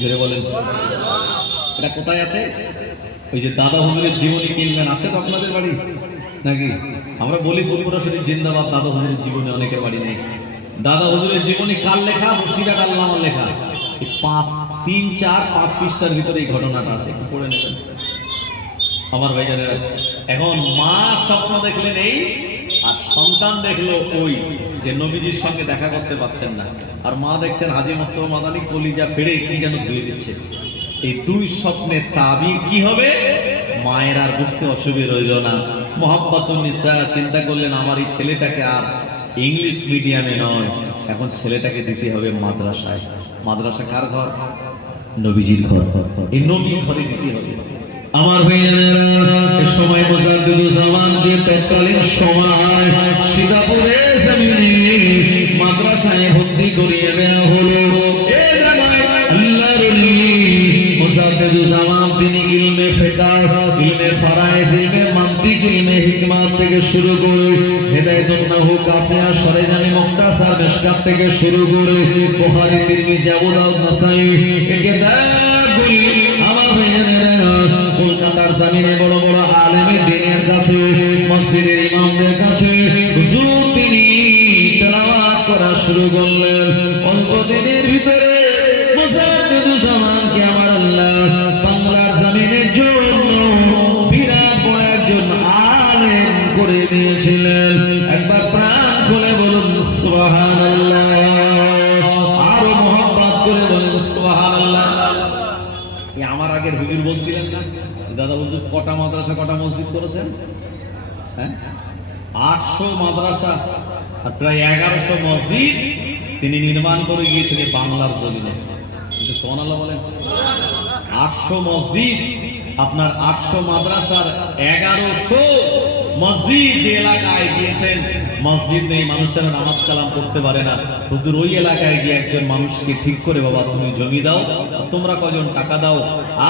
জোরে বলেন, এটা কোথায় আছে? ওই যে দাদা হুজুরের জীবনী কিনবেন, আছে তো আপনাদের বাড়ি নাকি? আমরা বলি ফুলপুরা শরীফ জিন্দাবাদ, দাদা হুজুরের জীবনী অনেকের বাড়ি নেই। দাদা হুজুরের জীবনী কার লেখা? মুর্শিদা কাল্লামার লেখা। 3, 4, 5 পৃষ্ঠার ভিতরে এই ঘটনাটা আছে, একটু পড়ে নেবেন আমার ভাইজানেরা। এখন মা স্বপ্ন দেখলেন এই, আর সন্তান দেখলো ওই যে নবীজির সঙ্গে দেখা করতে পারছেন না, আর মা দেখছেন হাজী মুস্তাফা মাদানী কলিজা ফেড়ে কি যেন ধুয়ে দিচ্ছে। এই দুই স্বপ্নের তাবির কি হবে মায়ের আর বুঝতে অসুবিধা রইল না। মুহাব্বাতুন নিসা চিন্তা করলেন, আমার এই ছেলেটাকে আর ইংলিশ মিডিয়ামে নয়, এখন ছেলেটাকে দিতে হবে মাদ্রাসায়। মাদ্রাসা কার ঘর? নবীজির ঘর। এই নবীর ঘরে দিতে হবে। আমার ভাইয়েরা, এই সময় মুজাদ্দিদুল জামানকে তৎকালীন সময় সীতাপুরে জমিনে মাদ্রাসায় ভর্তি করিয়ে দেওয়া হলো। এই জায়গায় আল্লাহর ওলি মুজাদ্দিদুল জামান তিনি ইলমে ফিকহ, ইলমে ফারায়েজ, ইলমে মানতিক, ইলমে হিকমাত থেকে শুরু করে হিদায়াতুন নাহু, কাফিয়া, সরেজানি, মুখতাসার, মিশকাত থেকে শুরু করে বুখারী, তিরমিজি, আবু দাউদ, নাসাই, একে দাগুলি আমার ভাইয়েরা কলকাতার জমিনে বড় বড় আলেমে দ্বীনের কাছে, মসজিদের ইমামদের কাছে হুজুর তিনি তেলাওয়াত করা শুরু করলেন। অল্প দিনের ভিতরে মুজাদ্দিদুল জামানকে আমার আল্লাহ বাংলার জমিনের জন্য বিরাট বড় একজন আলেম করে দিয়েছিলেন। একবার প্রাণ খুলে বলুন সুবহানাল্লাহ, আরো মহব্বত করে বলুন সুবহানাল্লাহ। আমার আগের হুজুর বলছিলেন না দাদা হুজুর কটা মাদ্রাসা কটা মসজিদ করেছেন? হ্যাঁ, 800 মাদ্রাসা আর প্রায় 1100 মসজিদ তিনি নির্মাণ করে গিয়েছিলেন বাংলার জমিনে। কিন্তু সুবহানাল্লাহ বলেন, 800 মসজিদ, আপনার 800 মাদ্রাসার 1100 মসজিদ যে এলাকায় গিয়েছেন, মসজিদ নেই, মানুষেরা নামাজ কালাম পড়তে পারে না, হুজুর ওই এলাকায় গিয়ে একজন মানুষকে ঠিক করে, বাবা তুমি জমি দাও, তোমরা কজন টাকা দাও,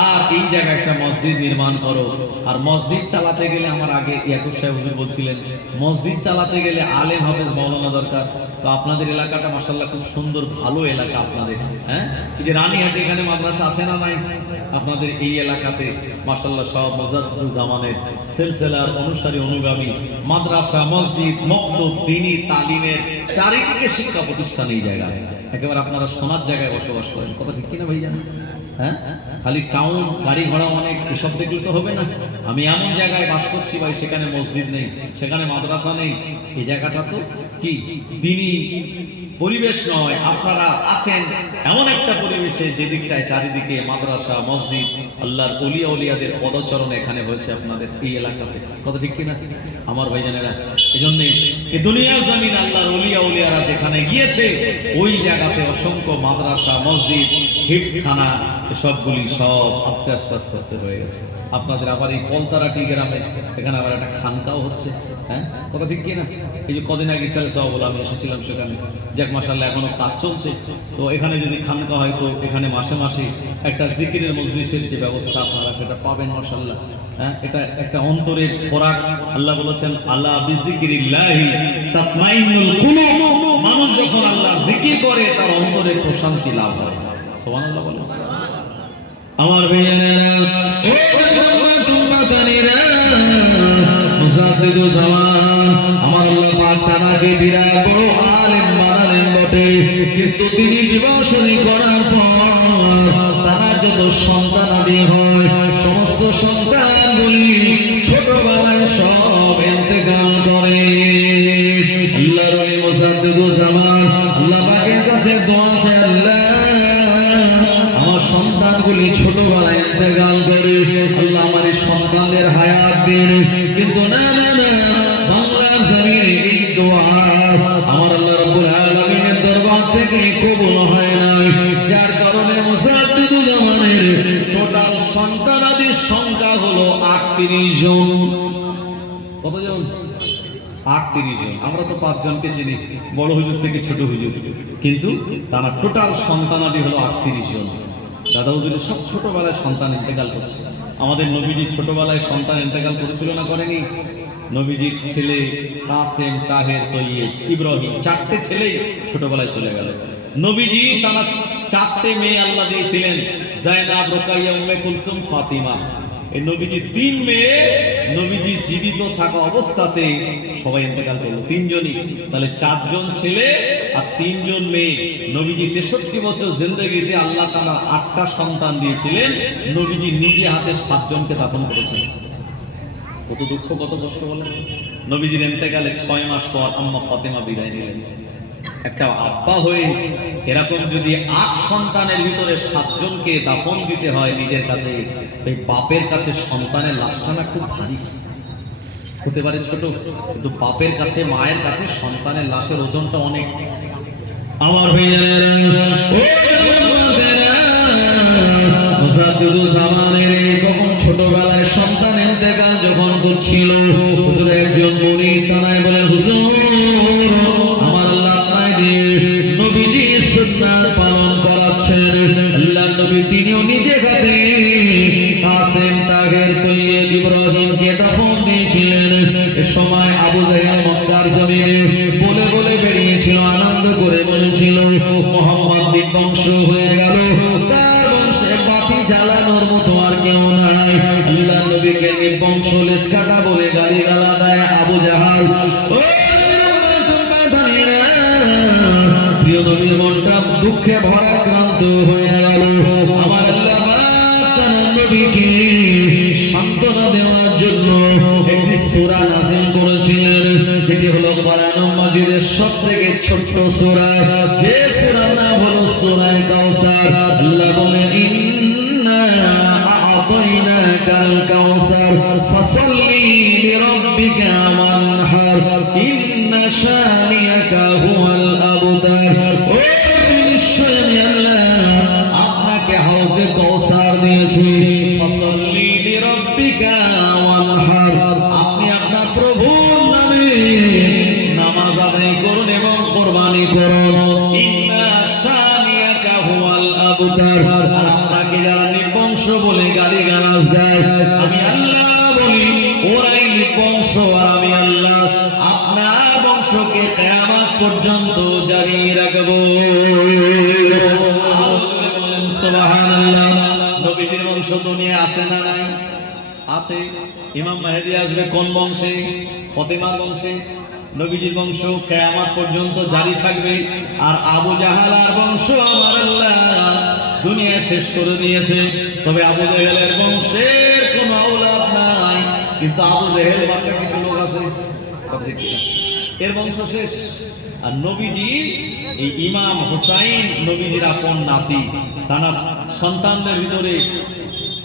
আর এই জায়গায় একটা মসজিদ নির্মাণ করো। আর মসজিদ চালাতে গেলে, আমার আগে ইয়াকুব সাহেব হুজুর বলছিলেন, মসজিদ চালাতে গেলে আলেম হাফেজ মাওলানা দরকার। তো আপনাদের এলাকাটা মাশাআল্লাহ খুব সুন্দর, ভালো এলাকা আপনাদের। হ্যাঁ, এই যে রানীহাটে এখানে মাদ্রাসা আছে না নাই? আপনাদের এই এলাকাতে মাশাআল্লাহ সব মুজাদ্দিদুল জামানের সিলসিলার অনুসারী অনুগামী মাদ্রাসা, মসজিদ, মক্তব, দ্বীনি তালিমের চারিদিকে শিক্ষা প্রতিষ্ঠান এই জায়গায়। একেবারে আপনারা সোনার জায়গায় বসবাস করেন, কথা ঠিক কিনা ভাই জানেন? হ্যাঁ, খালি টাউন, গাড়ি ঘোড়া অনেক, এসব দেখলে তো হবে না। আমি এমন জায়গায় বাস করছি ভাই, সেখানে মসজিদ নেই, সেখানে মাদ্রাসা নেই, এই জায়গাটা তো কি দ্বীনি পরিবেশ নয়। আপনারা আছেন এমন একটা পরিবেশে যে দিকটায় চারিদিকে মাদ্রাসা, মসজিদ, আল্লাহর ওলিয়া উলিয়াদের পদচরণ এখানে হয়েছে আপনাদের এই এলাকাতে, কথা ঠিক কিনা আমার ভাইজানেরা? এই জন্য এই দুনিয়ার জমিন আল্লাহর ওলিয়া উলিয়ারা যেখানে গিয়েছে ওই জায়গাতে অসংখ্য মাদ্রাসা, মসজিদ, হিফজখানা, সবগুলি সব আস্তে আস্তে আস্তে আস্তে হয়ে গেছে। আপনাদের আবার এই পলতারাটি গ্রামে এখানে আবার একটা খানকাও হচ্ছে, হ্যাঁ কথা ঠিক কিনা? এই যে কদিন আগে ইসালে সাহেব আমি এসেছিলাম সেখানে, যাক মাশাআল্লাহ এখনো কাজ চলছে। তো এখানে যদি খানকা হয় তো এখানে মাসে মাসে একটা জিকিরের মজলিসের যে ব্যবস্থা আপনারা সেটা পাবেন মাশাআল্লাহ। হ্যাঁ, এটা একটা অন্তরের খোরাক। আল্লাহ বলেছেন আলা বিজিকিরিল্লাহি তাতমাইন্নুল কুলুব, মানুষ যখন আল্লাহর জিকির করে তার অন্তরে প্রশান্তি লাভ হয়। সুবহানাল্লাহ বলেন। আমার ভাইয়েরা, ও উম্মাতুনিরা, মুজাদ্দিদুজ জামান, আমার আল্লাহ পাক তাকে বিরাট বড় আলেম বানালেন বটে, কিন্তু তিনি বিবাহশনী করার পর তার যত সন্তানাদি হয় সমস্ত সন্তানগুলি ছোটবেলায় সব ইন্তেকাল করে। আল্লাহর ওলি মুজাদ্দিদুজ জামান আল্লাহ পাকের কাছে দোয়া চায়, আল্লাহ আমার সন্তানগুলি ছোটবেলায় ইন্তেকাল করে, আল্লাহ আমার এই সন্তানদের হায়াত দিন। কিন্তু না না না, বাংলার জমিনে এই দোয়া আমার আল্লাহ রাব্বুল আলামিনের দরবার থেকে কবুল হয় না, যার কারণে মুজাদ্দিদুজ জামানের টোটাল সন্তানাদির সংখ্যা হলো 38 জন। কতজন? 38 জন। আমরা তো 5 জনকে চিনি, বড় হুজুর থেকে ছোট হুজুর, কিন্তু তারা টোটাল সন্তানাদি হলো 38 জন। দাদা হুজুরের সব ছোটবেলায় সন্তান ইন্তেকাল করছে। আমাদের নবীজি ছোটবেলায় সন্তান ইন্তেকাল করেছিল না করেনি? নবীজির ছেলে কাসেম, তাহের, তৈয়ব, ইব্রাহিম, 4টে ছেলেই ছোটবেলায় চলে গেল। নবীজি তারা 4টে মেয়ে আল্লাহ দিয়েছিলেন, জায়নাব, রুকাইয়া, উম্মে কুলসুম, ফাতিমা। এই নবীজি 3 মেয়ে নবীজি জীবিত থাকা অবস্থাতে সবাই ইন্তেকাল করলো, 3 জনই। তাহলে 4 জন ছেলে আর 3 জন মেয়ে। নবীজি 63 বছর জিন্দেগিতে আল্লাহ তাআলা 8টা সন্তান দিয়েছিলেন, নবীজি নিজে হাতে 7 জনকে দাফন করেছেন। কত দুঃখ, কত কষ্ট বলেন। নবীজির ইন্তেকালে 6 মাস পর আম্মা ফাতেমা বিদায় নিলেন। একটা আব্বা হয়ে এরকম যদি 8 সন্তানের ভিতরে 7 জনকে দাফন দিতে হয় নিজের কাছে, এই বাপের কাছে সন্তানের লাশটা না খুব ভারী হতে পারে, ছোট, কিন্তু বাপের কাছে, মায়ের কাছে সন্তানের লাশের ওজনটা অনেক। আমার ভাইয়েরা, ও উম্মাতেরা, মুজাদ্দিদুজ জামানের কখন ছোটবেলায় সন্তান ইন্তেকাল যখন করছিল, হুজুর একজন মুরিদ তানায় বলেন, হুজুর আমার আল্লাহ আপনায় দিয়ে নবীজি সুন্নাত পালন করাচ্ছেন। আল্লাহ নবী তিনিও নিজে হাতে কাসেম, তাহের, তৈয়ব, ইব্রাহিমকে দাফন দিয়েছিলেন। এ সময় আবু জাহেল মক্কার জমিনে বলে বলে বেরিয়েছিল, আনন্দ করে বলেছিল মুহাম্মদ নির্বংশ হয়ে গেল, তার বংশে বাতি জ্বালানোর মতো আর কেউ নাই। আল্লাহ নবীকে নির্বংশ, লেজ কাটা বলে গালিগালা দেয় আবু জাহাল। ও প্রিয় নবীর মনটা দুঃখে ভরাক্রান্ত হয়ে গেল। আমার আল্লাহ তাআলা নবীকে সান্ত্বনা দেওয়ার জন্য একটি সূরা নাযিল করেছিলেন, যেটি হলো কোরআন মাজিদের সবথেকে ছোট্ট সূরা, যে সূরার নাম হলো সূরা কাউসার। আল্লাহ বলেন, ইন্না আ'তাইনাকাল কাউসার ফাসাল্লি লিরাব্বিকা ওয়ানহার ইন্না শানিয়াকা হুয়াল আবতার। ও নিশ্চয় আমি আল্লাহ আপনাকে হাউজে কাউসার দিয়েছি, ফাসাল্লি লিরাব্বিকা ওয়ানহার, আপনি আপনার প্রভুর নামে নামাজ আদায় করুন এবং কুরবানি করুন। ইন্না শানিয়াকা হুয়াল আবতার, আর আপনাকে যারা নির্বংশ বলে গালিগালাজ দেয়, আমি আল্লাহ বলি ওরাই নির্বংশ, আর আমি আল্লাহ আপনার বংশকে কিয়ামত পর্যন্ত জারি রাখবো। বলেন সুবহানাল্লাহ। নবীজির বংশ দুনিয়া আছে না নাই? আছে। ইমাম মেহেদী আসবে কোন বংশে? ফাতেমার বংশে। নবীজির বংশ কিয়ামত পর্যন্ত জারি থাকবে। আর আবু জাহালার বংশ আমার আল্লাহ দুনিয়া শেষ করে দিয়েছে। তবে আবু জেহেলের বংশের কোনো আওলাদ নাই, কিন্তু আবু জেহেল মার্কা কিছু লোক আছে, এর বংশ শেষ। আর নবীজি এই ইমাম হুসাইন নবীজির আপন নাতি, তার সন্তানদের ভিতরে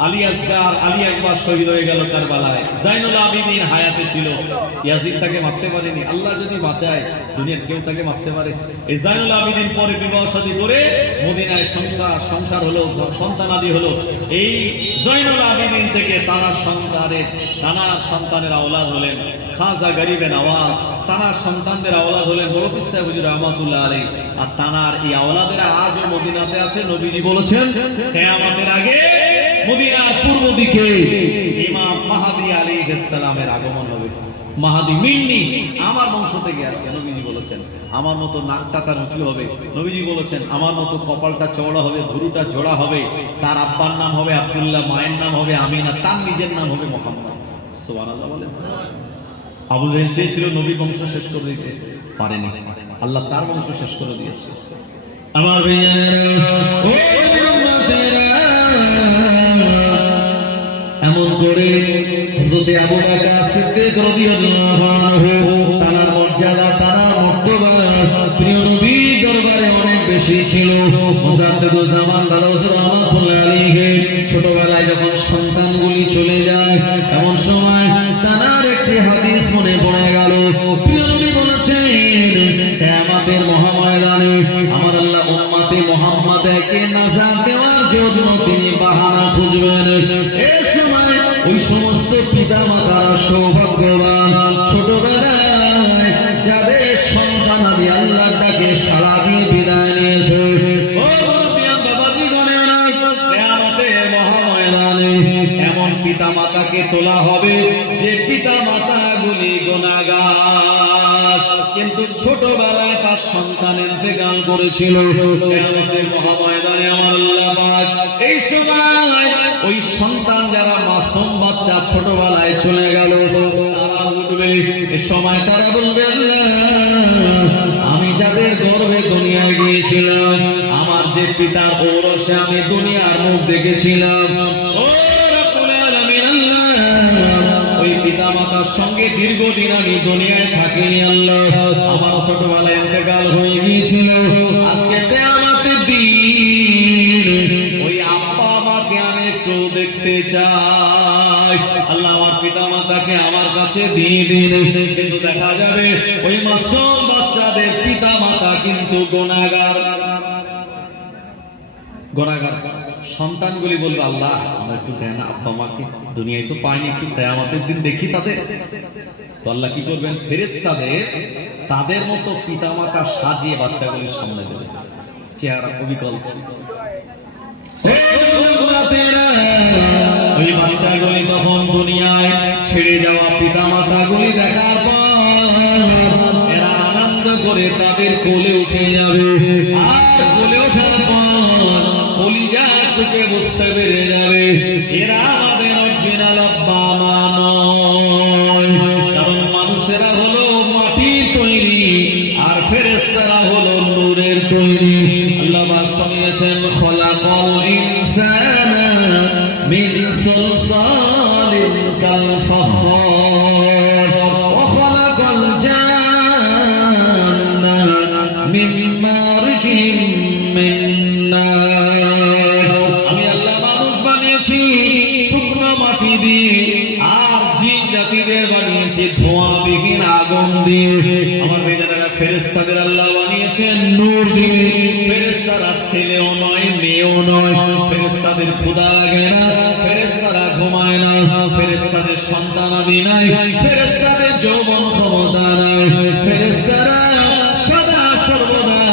আলী আসগার, আলী আকবর শহীদ হয়ে গেল কারবালায়। জাইনুল আবিদিন হায়াতে ছিল, ইয়াজিদ তাকে মারতে পারেনি। আল্লাহ যদি বাঁচায়, দুনিয়ার কেউ তাকে মারতে পারে? এই জাইনুল আবিদিন পরে বিবাহ শাদী করে মদিনায় সংসার হলো, সন্তানাদি হলো। এই জাইনুল আবিদিন থেকে তানার সন্তানের আওলাদ হলেন খাজা গরিবে নওয়াজ, তানার সন্তানদের আওলাদ হলেন বড় পীর সাহেব হুজুর রহমাতুল্লাহ আলাইহি। আর তানার এই আওলাদের আজও মদিনাতে আছে। নবীজি বলেছেন কিয়ামতের আগে মদিনার পূর্ব দিকে ইমাম মাহদী আলাইহিস সালামের আগমন হবে। মাহদী মিন্নি, আমার বংশ থেকে আসবে। নবীজি বলেছেন আমার মতো নাকটা তার উঁচু হবে। নবীজি বলেছেন আমার মতো কপালটা চওড়া হবে, ভুরুটা জোড়া হবে। তার আব্বার নাম হবে আব্দুল্লাহ, মায়ের নাম হবে আমিনা, তার নিজের নাম হবে মুহাম্মদ। সুবহানাল্লাহ বলেন। আবু জেহেল চেয়েছিল নবীর বংশ শেষ করে দিতে, পারেনি। আল্লাহ তার বংশ শেষ করে দিয়েছে। আমার এমন করে হযরত আবু বকর সিদ্দিক রাদিয়াল্লাহু আনহু তার মর্যাদা, তার মর্তবা প্রিয় নবীর দরবারে অনেক বেশি ছিল। মুজাদ্দিদুল জামান রাহমাতুল্লাহ আলাইহি ছোটবেলায় যখন সন্তানগুলি চলে যায়, এমন সময় তার একটি হাদিস মনে পড়ে গেল। প্রিয় নবী বলেছেন কিয়ামতের মহাময়দানে আমার আল্লাহ উম্মতে মুহাম্মাদকে নাজাত দেওয়ার জন্য তিনি বাহানা খুঁজবেন। এই সময় ওই সমস্ত পিতা মাতারা সৌভাগ্যবান, ছোটবেলায় যাদের সন্তানাদি আল্লাহর ডাকে সাড়া দিয়ে বিদায় নিয়েছে। ও মুরব্বিয়ান বাবাজি গণেরা, কিয়ামতের মহাময়দানে এমন পিতা মাতাকে তোলা হবে যে পিতা মাতাগুলি গুনাহগার, কিন্তু ছোটবেলায় তার সন্তান ইন্তেকাল করেছিল। কিয়ামতের মহাময়দানে আমার আল্লাহ পাক এই সময় ওই সন্তান যারা মাসুম বাচ্চা ছোটবেলায় চলে গেল, তারা উঠবে। এই সময় তারা বলবে আল্লাহ, আমি যাদের গর্ভে দুনিয়ায় গিয়েছিলাম, আমার যে পিতার ঔরসে আমি দুনিয়ার মুখ দেখেছিলাম, ও রব্বুল আলামিন আল্লাহ, ওই পিতা মাতার সঙ্গে দীর্ঘদিন আমি দুনিয়ায় থাকিনি আল্লাহ, আমার ছোটবেলায় ইন্তেকাল হয়ে গিয়েছিল। আজকে কিয়ামতের দিন ওই আব্বা আমাকে আমি একটু দেখতে চাই আল্লাহ, আমার পিতা মাতাকে আমার কাছে দিয়ে দিন। কিন্তু দেখা যাবে ওই মাসুম বাচ্চাদের পিতা মাতা কিন্তু গুনাহগার। সন্তানগুলি বলবে আল্লাহ আমরা একটু দেন আব্বা মাকে, দুনিয়ায় তো পাইনি, কি কিয়ামতের দিন দেখি তাদের। তো আল্লাহ কি করবেন, ফেরেশতাদের তাদের মতো পিতা মাতা সাজিয়ে বাচ্চাগুলির সামনে দেবে, চেহারা অবিকল। ওই বাচ্চাগুলি তখন দুনিয়ায় ছেড়ে যাওয়া পিতা মাতাগুলি দেখার পর এরা আনন্দ করে তাদের কোলে উঠে যাবে। আর কোলে ওঠার পর কলিজা সুখে বুঝতে পেরে যাবে এরা আমাদের অরিজিনাল আব্বা মা নয়। কারণ মানুষেরা হলো মাটির তৈরি আর ফেরেশতারা হলো নূরের তৈরি। আল্লাহ পাক শুনিয়েছেন খলাকাল ইনসানা মিন সালসালিন কাল ফাখার ওয়া খলাকাল জান্না মিন মারজিন মিন নার। আমি আল্লাহ মানুষ বানিয়েছি শুকনো মাটি দিয়ে, আর জিন জাতিদের বানিয়েছি ধোঁয়াবিহীন আগুন দিয়ে। আমার বেজানারা ফেরেশতাদের আল্লাহ বানিয়েছেন নূর দিয়ে। ফেরেশতারা ছেলেও নয় মেয়েও নয়, ফেরেশতাদের ক্ষুধা লাগে না, ফেরেশতারা ঘুমায় না, ফেরেশতাদের সন্তানাদি নাই, ফেরেশতাদের যৌবন ক্ষমতা নাই, ফেরেশতারা সদা সর্বদা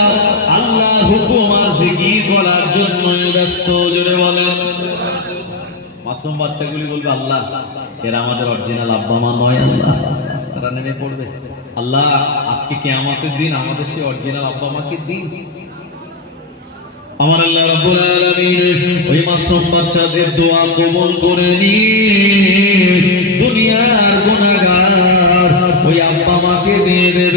আল্লাহর হুকুম আর জিকির করার জন্য ব্যস্ত। জোরে বলেন। মাসুম বাচ্চাগুলি বলবে আল্লাহ এরা আমাদের অরিজিনাল আব্বা মা নয় আল্লাহ। তারা নেমে পড়বে আল্লাহ আজকে কিয়ামতের দিন আমাদের সেই অরিজিনাল আব্বা মাকে দিন। আমার আল্লাহ রাব্বুল আলামিন ওই মাসুম বাচ্চাদের দোয়া কবুল করে নিয়ে দুনিয়ার গুনাহগার ওই আব্বা মাকে দিয়ে দেবে।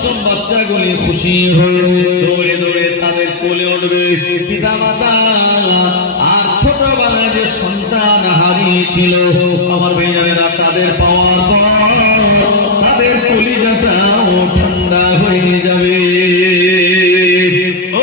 মাসুম বাচ্চাগুলি খুশি হয়ে দৌড়ে দৌড়ে তাদের কোলে উঠবে। পিতা মাতা আর ছোটবেলায় যে সন্তান হারিয়েছিল আমার ভাইয়েরা তাদের পাওয়ার পর তাদের কলিজাটাও ঠান্ডা হয়ে যাবে। ও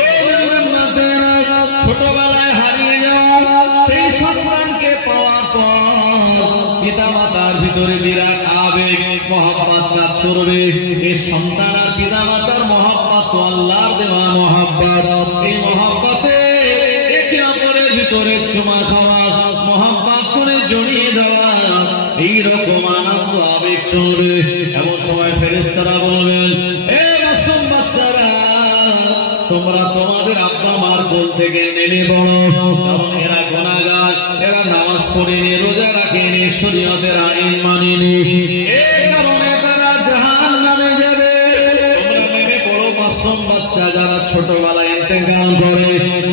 জান্নাতেরা, ছোটবেলায় হারিয়ে যাওয়া সেই সন্তানকে পাওয়ার পর পিতা মাতার ভিতরে বিরাট আবেগ মহব্বত কাজ করবে। এই সন্তান আর পিতা মাতার মহব্বত তো আল্লাহর দেওয়া মহব্বত। এই মহব্বতে একে অপরের ভিতরে চুমা খাওয়া, মহব্বত করে জড়িয়ে দেওয়া, এইরকম আনন্দ আবেগ চলবে। এমন সময় ফেরেশতারা বলবেন, এ মাসুম বাচ্চারা, তোমরা তোমাদের আব্বা মার কোল থেকে নেমে পড়ো, কারণ এরা গুনাহগার, এরা নামাজ পড়েনি, রোজা রাখেনি, শরীয়তের আইন মানেনি, এই কারণে তারা জাহান্নামে যাবে। তোমরা নেমে পড়ো। মাসুম বাচ্চা যারা ছোটবেলায় ইন্তেকাল করে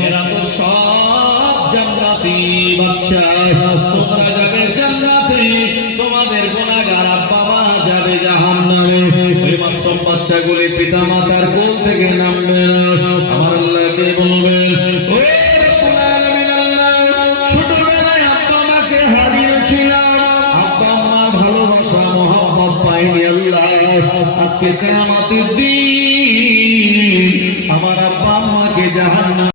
এরা তো সব জান্নাতি বাচ্চা, তোমরা যাবে জান্নাতে, তোমাদের গুনাহগার আব্বা মা যাবে জাহান্নামে। ওই মাসুম বাচ্চাগুলি পিতা মাতার কোল থেকে নামবে না। আমার আল্লাহকে বলবেন, ও রব্বুল আলামিন আল্লাহ, ছোটবেলায় আব্বা মাকে হারিয়েছিলাম, আব্বা আম্মার ভালোবাসা মহব্বত পাইনি আল্লাহ। আজকে কিয়ামতের দিন আমার আব্বা আম্মাকে জাহান্নামে